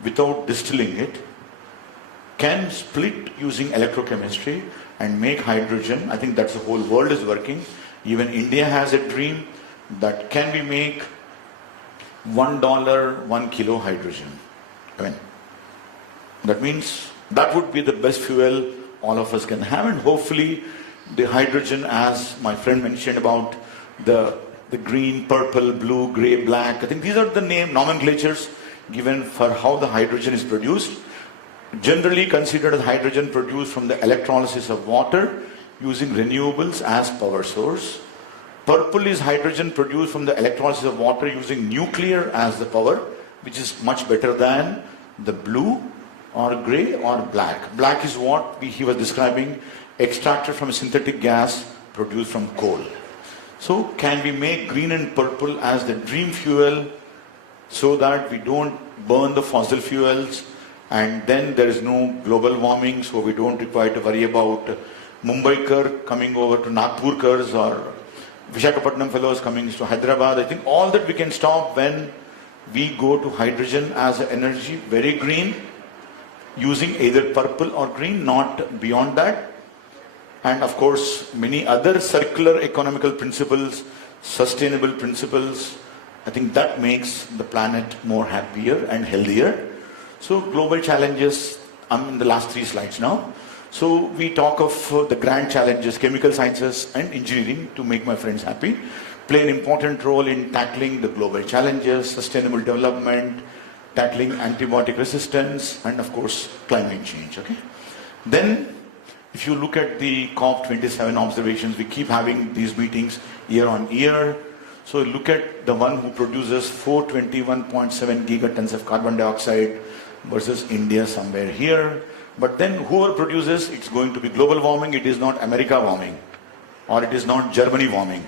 without distilling it, can split using electrochemistry and make hydrogen? I think that's the whole world is working. Even India has a dream that can we make $1 1 kilo hydrogen. I mean, that means that would be the best fuel all of us can have, and hopefully the hydrogen, as my friend mentioned about the green, purple, blue, grey, black, I think these are the nomenclatures given for how the hydrogen is produced. Generally considered as hydrogen produced from the electrolysis of water using renewables as power source. Purple is hydrogen produced from the electrolysis of water using nuclear as the power, which is much better than the blue or grey or black. Black is what he was describing, extracted from a synthetic gas produced from coal. So can we make green and purple as the dream fuel so that we don't burn the fossil fuels, and then there is no global warming, so we don't require to worry about Mumbaikar coming over to Nagpurkars or Visakhapatnam fellows coming to Hyderabad. I think all that we can stop when we go to hydrogen as an energy, very green, using either purple or green, not beyond that. And of course, many other circular economical principles, sustainable principles. I think that makes the planet more happier and healthier. So global challenges, I'm in the last 3 slides now. So we talk of the grand challenges, chemical sciences and engineering, to make my friends happy, play an important role in tackling the global challenges, sustainable development, tackling antibiotic resistance, and of course climate change. Okay. Then if you look at the COP27 observations, we keep having these meetings year on year. So look at the one who produces 421.7 gigatons of carbon dioxide versus India somewhere here. But then whoever produces, it's going to be global warming. It is not America warming, or it is not Germany warming.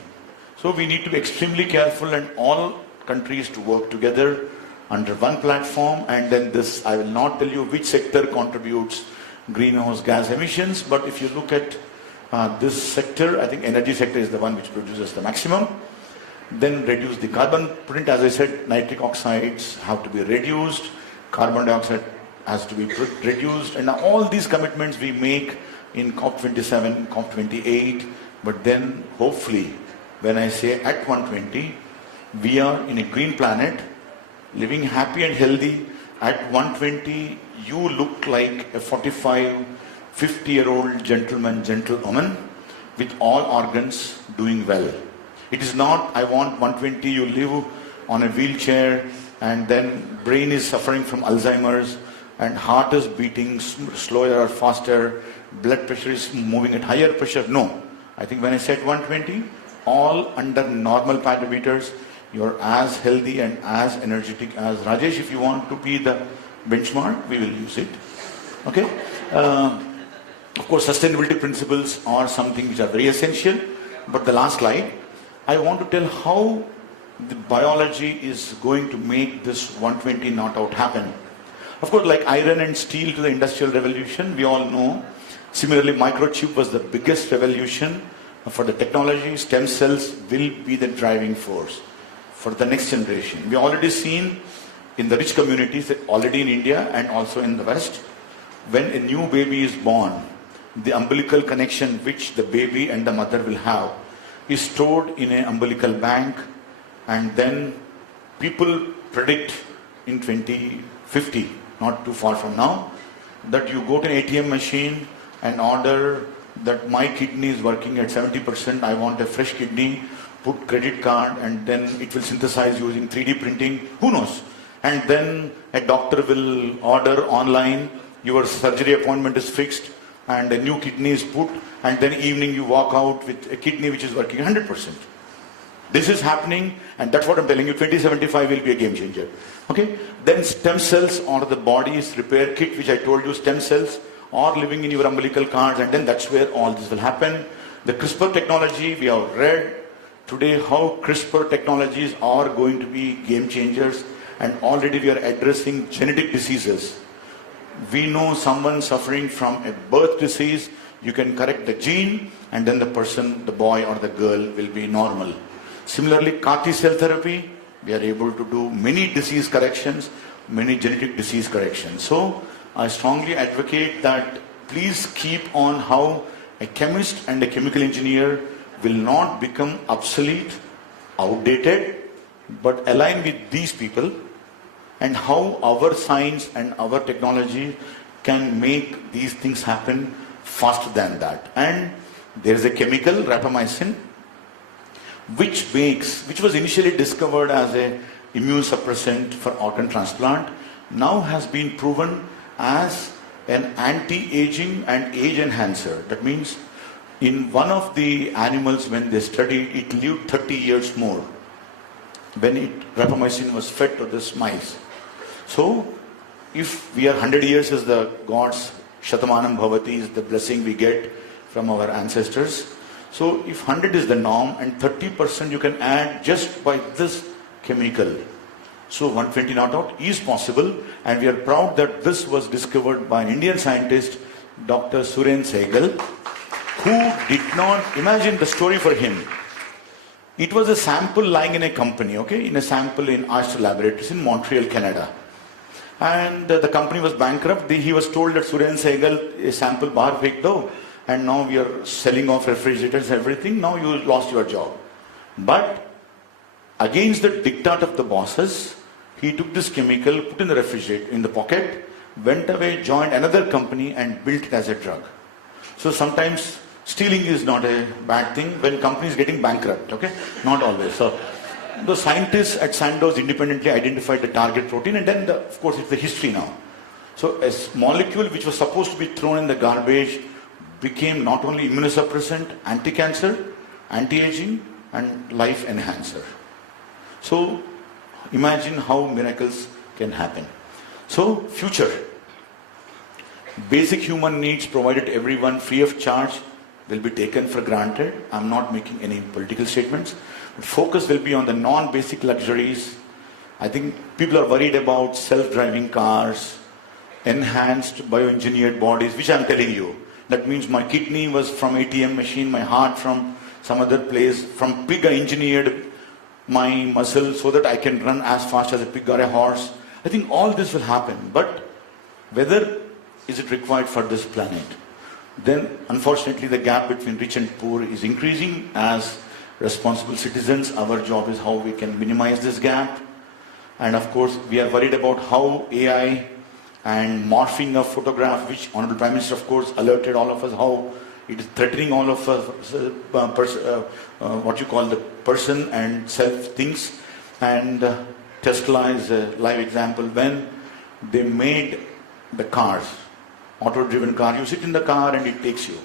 So we need to be extremely careful, and all countries to work together under one platform. And then this, I will not tell you which sector contributes greenhouse gas emissions, but if you look at this sector, I think energy sector is the one which produces the maximum. Then reduce the carbon print. As I said, nitric oxides have to be reduced, carbon dioxide has to be reduced, and now all these commitments we make in COP27, COP28, but then hopefully when I say at 120, we are in a green planet, living happy and healthy. At 120, you look like a 45, 50-year-old gentleman, gentlewoman with all organs doing well. It is not, I want 120, you live on a wheelchair and then brain is suffering from Alzheimer's and heart is beating slower or faster, blood pressure is moving at higher pressure. No. I think when I said 120, all under normal parameters, you're as healthy and as energetic as Rajesh. If you want to be the benchmark, we will use it. Okay? Of course, sustainability principles are something which are very essential. But the last slide, I want to tell how the biology is going to make this 120 not out happen. Of course, like iron and steel to the industrial revolution, we all know. Similarly, microchip was the biggest revolution for the technology. Stem cells will be the driving force for the next generation. We already seen in the rich communities, already in India and also in the West, when a new baby is born, the umbilical connection which the baby and the mother will have is stored in an umbilical bank, and then people predict in 2050, not too far from now, that you go to an ATM machine and order that my kidney is working at 70%, I want a fresh kidney, put credit card, and then it will synthesize using 3D printing, who knows? And then a doctor will order online, your surgery appointment is fixed, and a new kidney is put, and then evening you walk out with a kidney which is working 100%. This is happening, and that's what I'm telling you, 2075 will be a game changer. Okay? Then stem cells or the body's repair kit, which I told you, stem cells are living in your umbilical cords, and then that's where all this will happen. The CRISPR technology, we have read today how CRISPR technologies are going to be game changers, and already we are addressing genetic diseases. We know someone suffering from a birth disease, you can correct the gene, and then the person, the boy or the girl will be normal. Similarly, CAR-T cell therapy, we are able to do many disease corrections, many genetic disease corrections. So, I strongly advocate that please keep on how a chemist and a chemical engineer will not become obsolete, outdated, but align with these people, and how our science and our technology can make these things happen faster than that. And there is a chemical, rapamycin, which was initially discovered as an immune suppressant for organ transplant, now has been proven as an anti-aging and age enhancer. That means in one of the animals, when they studied, it lived 30 years more when rapamycin was fed to this mice. So, if we are 100 years as the God's Shatamanam Bhavati is the blessing we get from our ancestors. So, if 100 is the norm and 30% you can add just by this chemical. So, 120 not out is possible, and we are proud that this was discovered by an Indian scientist, Dr. Suren Sehgal, who did not imagine the story for him. It was a sample lying in a company, okay, in a sample in Astra Laboratories in Montreal, Canada. And the company was bankrupt. He was told that Suren Sehgal, a sample bahar fek do, and now we are selling off refrigerators and everything. Now you lost your job. But against the diktat of the bosses, he took this chemical, put in the refrigerator, in the pocket, went away, joined another company and built it as a drug. So sometimes stealing is not a bad thing when company is getting bankrupt, okay? Not always. So the scientists at Sandoz independently identified the target protein, and then of course it's the history now. So a molecule which was supposed to be thrown in the garbage became not only immunosuppressant, anti-cancer, anti-aging and life enhancer. So imagine how miracles can happen. So future. Basic human needs provided to everyone free of charge will be taken for granted. I'm not making any political statements. But focus will be on the non-basic luxuries. I think people are worried about self-driving cars, enhanced bioengineered bodies, which I'm telling you. That means my kidney was from ATM machine, my heart from some other place. From pig I engineered my muscle so that I can run as fast as a pig or a horse. I think all this will happen. But whether is it required for this planet? Then unfortunately the gap between rich and poor is increasing. As responsible citizens, our job is how we can minimize this gap. And of course we are worried about how AI and morphing a photograph, which Honorable Prime Minister, of course, alerted all of us how it is threatening all of us, what you call the person and self things. And Tesla is a live example. When they made the cars, auto-driven car, you sit in the car and it takes you.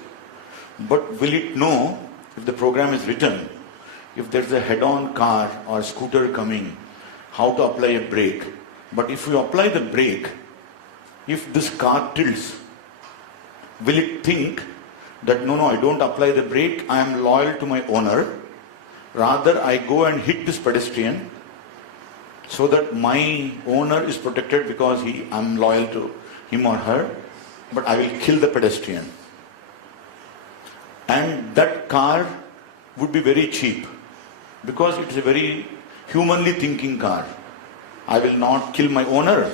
But will it know, if the program is written, if there's a head-on car or scooter coming, how to apply a brake? But if you apply the brake, if this car tilts, will it think that no, I don't apply the brake, I am loyal to my owner, rather I go and hit this pedestrian so that my owner is protected because I'm loyal to him or her, but I will kill the pedestrian. And that car would be very cheap because it's a very humanly thinking car. I will not kill my owner,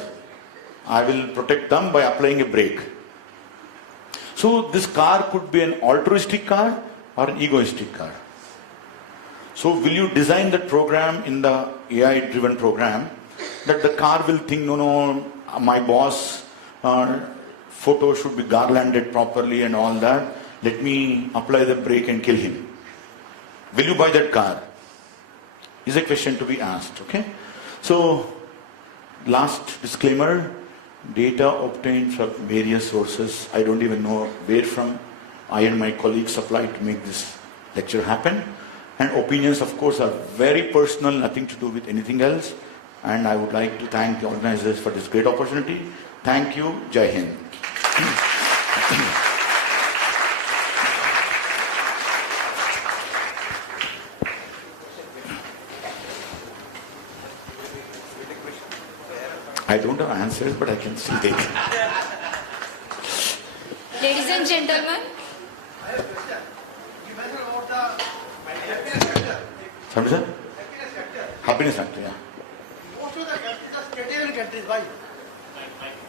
I will protect them by applying a brake. So this car could be an altruistic car or an egoistic car. So will you design that program in the AI driven program that the car will think, no, my boss photo should be garlanded properly and all that, let me apply the brake and kill him. Will you buy that car? Is a question to be asked, okay? So last disclaimer, data obtained from various sources. I don't even know where from I and my colleagues supplied to make this lecture happen. And opinions, of course, are very personal, nothing to do with anything else. And I would like to thank the organizers for this great opportunity. Thank you. Jai Hind. I don't have answers, but I can still take it. Ladies and gentlemen, Sir? Happiness factor, yeah. Most of the countries are Scandinavian countries. Why?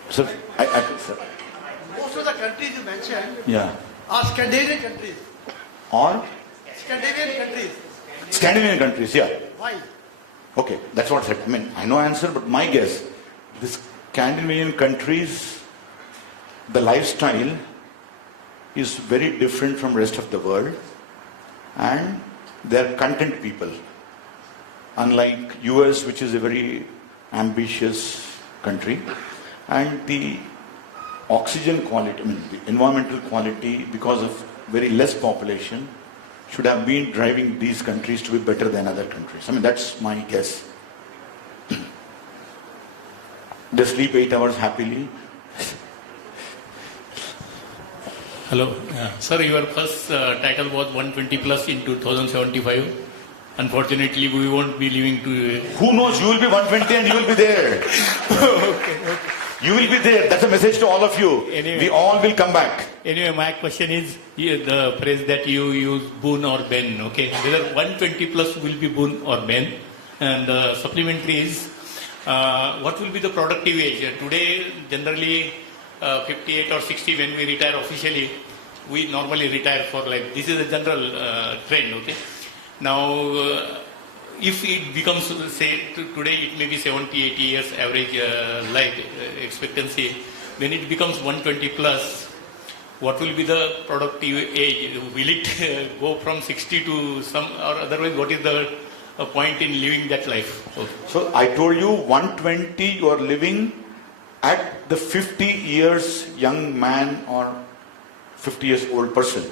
Sir, sir. Most of the countries you mentioned are Scandinavian countries. Or? Scandinavian countries. Scandinavian countries, yeah. Why? Okay, that's what I said. I mean, I know answer, but my guess, the Scandinavian countries, the lifestyle is very different from rest of the world, and they are content people. Unlike US, which is a very ambitious country, and the oxygen quality, I mean the environmental quality, because of very less population, should have been driving these countries to be better than other countries. I mean, that's my guess. They sleep 8 hours happily. Hello. Sir, your first title was 120 plus in 2075. Unfortunately, we won't be living to... Who knows? You will be 120 and you will be there. Okay. You will be there. That's a message to all of you. Anyway, we all will come back. Anyway, my question is the phrase that you use, boon or ben. Okay, whether 120 plus will be boon or ben. And the supplementary is, what will be the productive age? Today, generally, 58 or 60 when we retire officially, we normally retire for like, this is a general trend, okay? Now, if it becomes, say, today it may be 70, 80 years average life expectancy, when it becomes 120 plus, what will be the productive age? Will it go from 60 to some, or otherwise what is the point in living that life? Okay. So I told you 120 you are living at the 50 years young man or 50 years old person.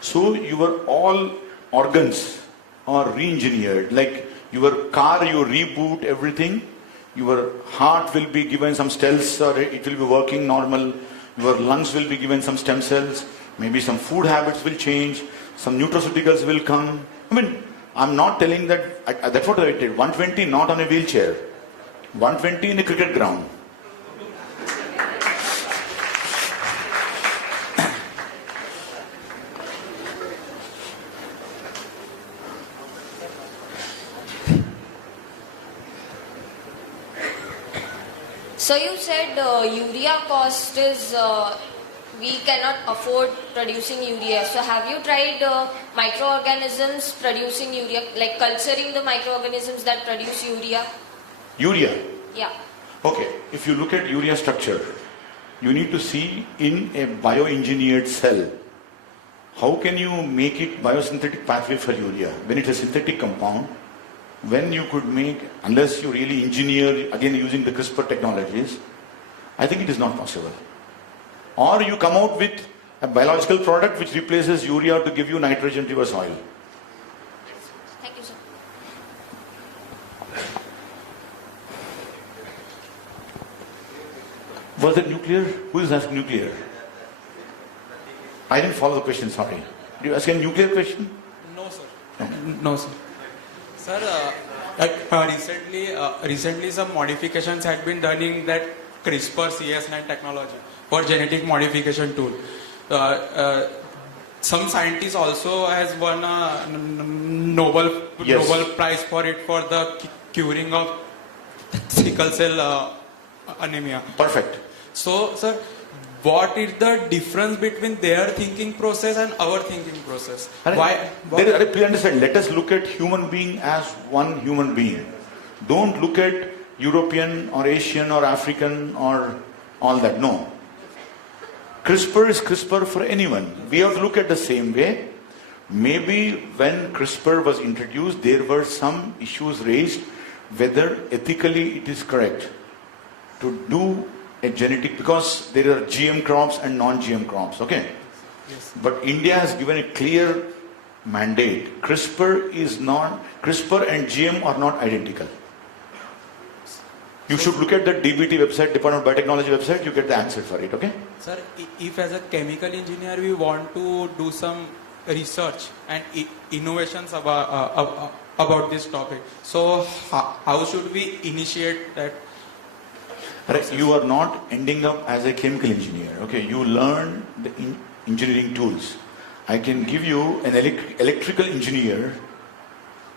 So your all organs are re-engineered. Like your car, you reboot everything. Your heart will be given some cells, or it will be working normal. Your lungs will be given some stem cells. Maybe some food habits will change. Some nutraceuticals will come. I mean, I'm not telling that. That's what I did. 120 not on a wheelchair. 120 in a cricket ground. So you said urea cost is, we cannot afford producing urea. So have you tried microorganisms producing urea, like culturing the microorganisms that produce urea? Urea? Yeah. Okay, if you look at urea structure, you need to see in a bioengineered cell, how can you make it biosynthetic pathway for urea? When it's a synthetic compound, when you could make, unless you really engineer, again using the CRISPR technologies, I think it is not possible. Or you come out with a biological product which replaces urea to give you nitrogen to your soil. Thank you, sir. Was it nuclear? Who is asking nuclear? I didn't follow the question, sorry. Did you ask a nuclear question? No, sir. No, sir. Sir, recently some modifications had been done in that CRISPR CS9 technology for genetic modification tool. Some scientists also has won a Nobel Prize for it for the curing of sickle cell anemia. Perfect. So, sir, what is the difference between their thinking process and our thinking process? Please understand, let us look at human being as one human being. Don't look at European or Asian or African or all that. No. CRISPR is CRISPR for anyone. We have to look at the same way. Maybe when CRISPR was introduced, there were some issues raised whether ethically it is correct to do a genetic, because there are GM crops and non-GM crops, okay? Yes. But India has given a clear mandate. CRISPR and GM are not identical. You should look at the DBT website, Department of Biotechnology website, you get the answer for it, okay? Sir, if as a chemical engineer we want to do some research and innovations about this topic, so how should we initiate that? You are not ending up as a chemical engineer, okay? You learn the engineering tools. I can give you an electrical engineer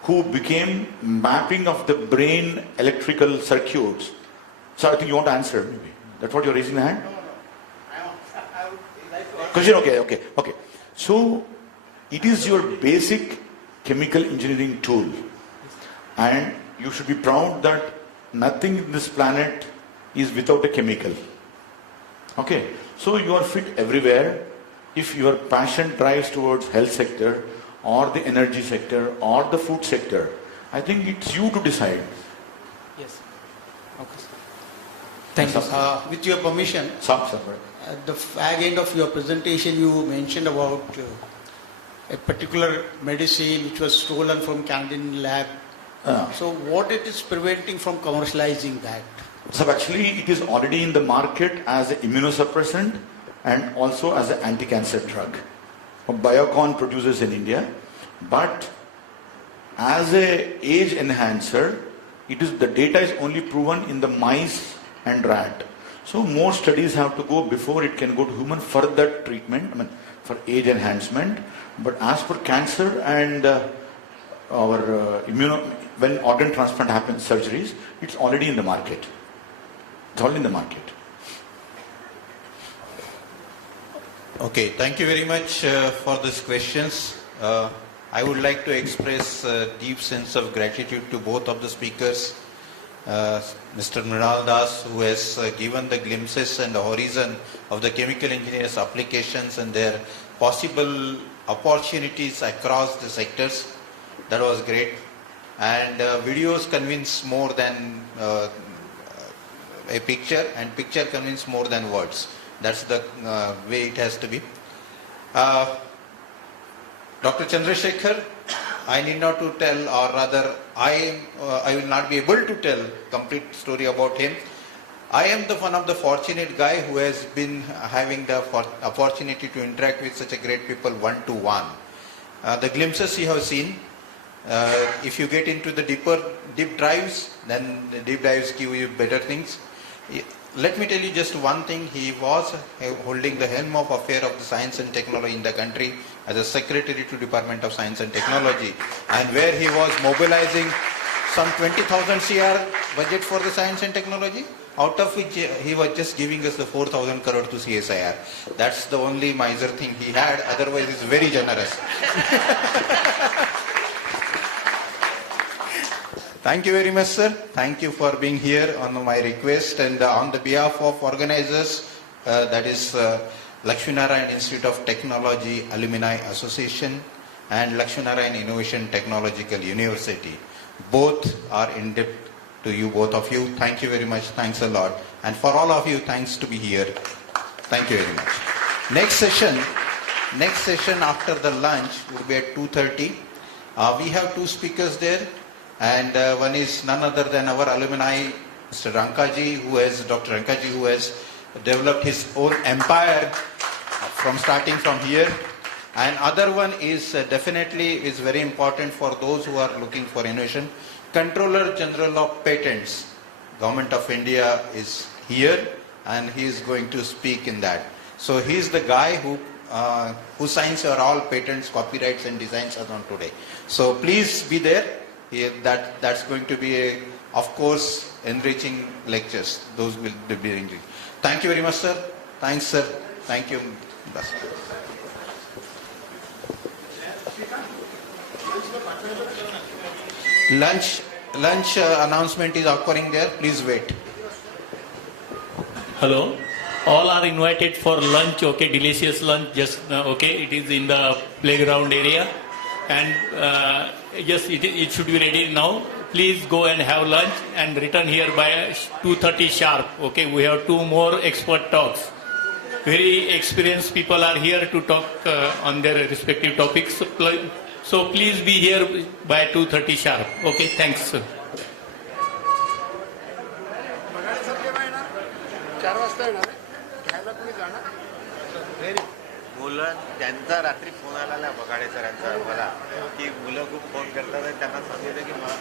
who became mapping of the brain electrical circuits. So I think you want to answer, maybe. That's what you're raising the hand? Question, okay. So it is your basic chemical engineering tool. And you should be proud that nothing in this planet is without a chemical. Okay, so you are fit everywhere. If your passion drives towards health sector or the energy sector or the food sector, I think it's you to decide. Yes. Okay. Thank you. With your permission, at the fag end of your presentation you mentioned about a particular medicine which was stolen from Canadian lab. So what it is preventing from commercializing that? So actually it is already in the market as an immunosuppressant and also as an anti-cancer drug. Biocon produces in India, but as a age enhancer, the data is only proven in the mice and rat. So more studies have to go before it can go to human for that treatment, for age enhancement. But as for cancer and when organ transplant happens, surgeries, it's already in the market. It's all in the market. Okay, thank you very much for these questions. I would like to express a deep sense of gratitude to both of the speakers. Mr. Mrinal Das, who has given the glimpses and the horizon of the chemical engineers applications and their possible opportunities across the sectors. That was great. And videos convince more than a picture, and picture convince more than words. That's the way it has to be. Dr. Chandrasekar, I need not to tell, or rather I will not be able to tell complete story about him. I am one of the fortunate guy who has been having the opportunity to interact with such a great people one-to-one. The glimpses you have seen, if you get into the deep dives, then the deep dives give you better things. Let me tell you just one thing. He was holding the helm of affair of the science and technology in the country as a secretary to Department of Science and Technology, and where he was mobilizing some 20,000 CR budget for the science and technology, out of which he was just giving us the 4,000 crore to CSIR. That's the only miser thing he had. Otherwise, he's very generous. Thank you very much, sir. Thank you for being here on my request and on the behalf of organizers, that is Lakshminarayan Institute of Technology Alumni Association and Lakshminarayan Innovation Technological University. Both are in debt to you, both of you. Thank you very much. Thanks a lot. And for all of you, thanks to be here. Thank you very much. Next session after the lunch would be at 2:30. We have two speakers there. And one is none other than our alumni, Mr. Rankaji, Dr. Rankaji, who has developed his own empire from starting from here. And other one is definitely is very important for those who are looking for innovation. Controller General of Patents, Government of India is here and he is going to speak in that. So he is the guy who signs your all patents, copyrights and designs as on today. So please be there. That's going to be, of course, enriching lectures. Those will be enriching. Thank you very much, sir. Thanks, sir. Thank you. Lunch announcement is occurring there. Please wait. Hello. All are invited for lunch. Okay, delicious lunch. Just okay. It is in the playground area, and yes, it should be ready now. Please go and have lunch and return here by 2:30 sharp. Okay, we have two more expert talks. Very experienced people are here to talk on their respective topics. So please be here by 2:30 sharp. Okay, thanks, sir. 4 वाजता येणार आहे. घ्यायला कोणी जाणार? मुलं त्यांचा रात्री phone आला बघाडे सरांचा मला की मुलं खूप फोन करतात आणि त्यांना सांगितलं की मला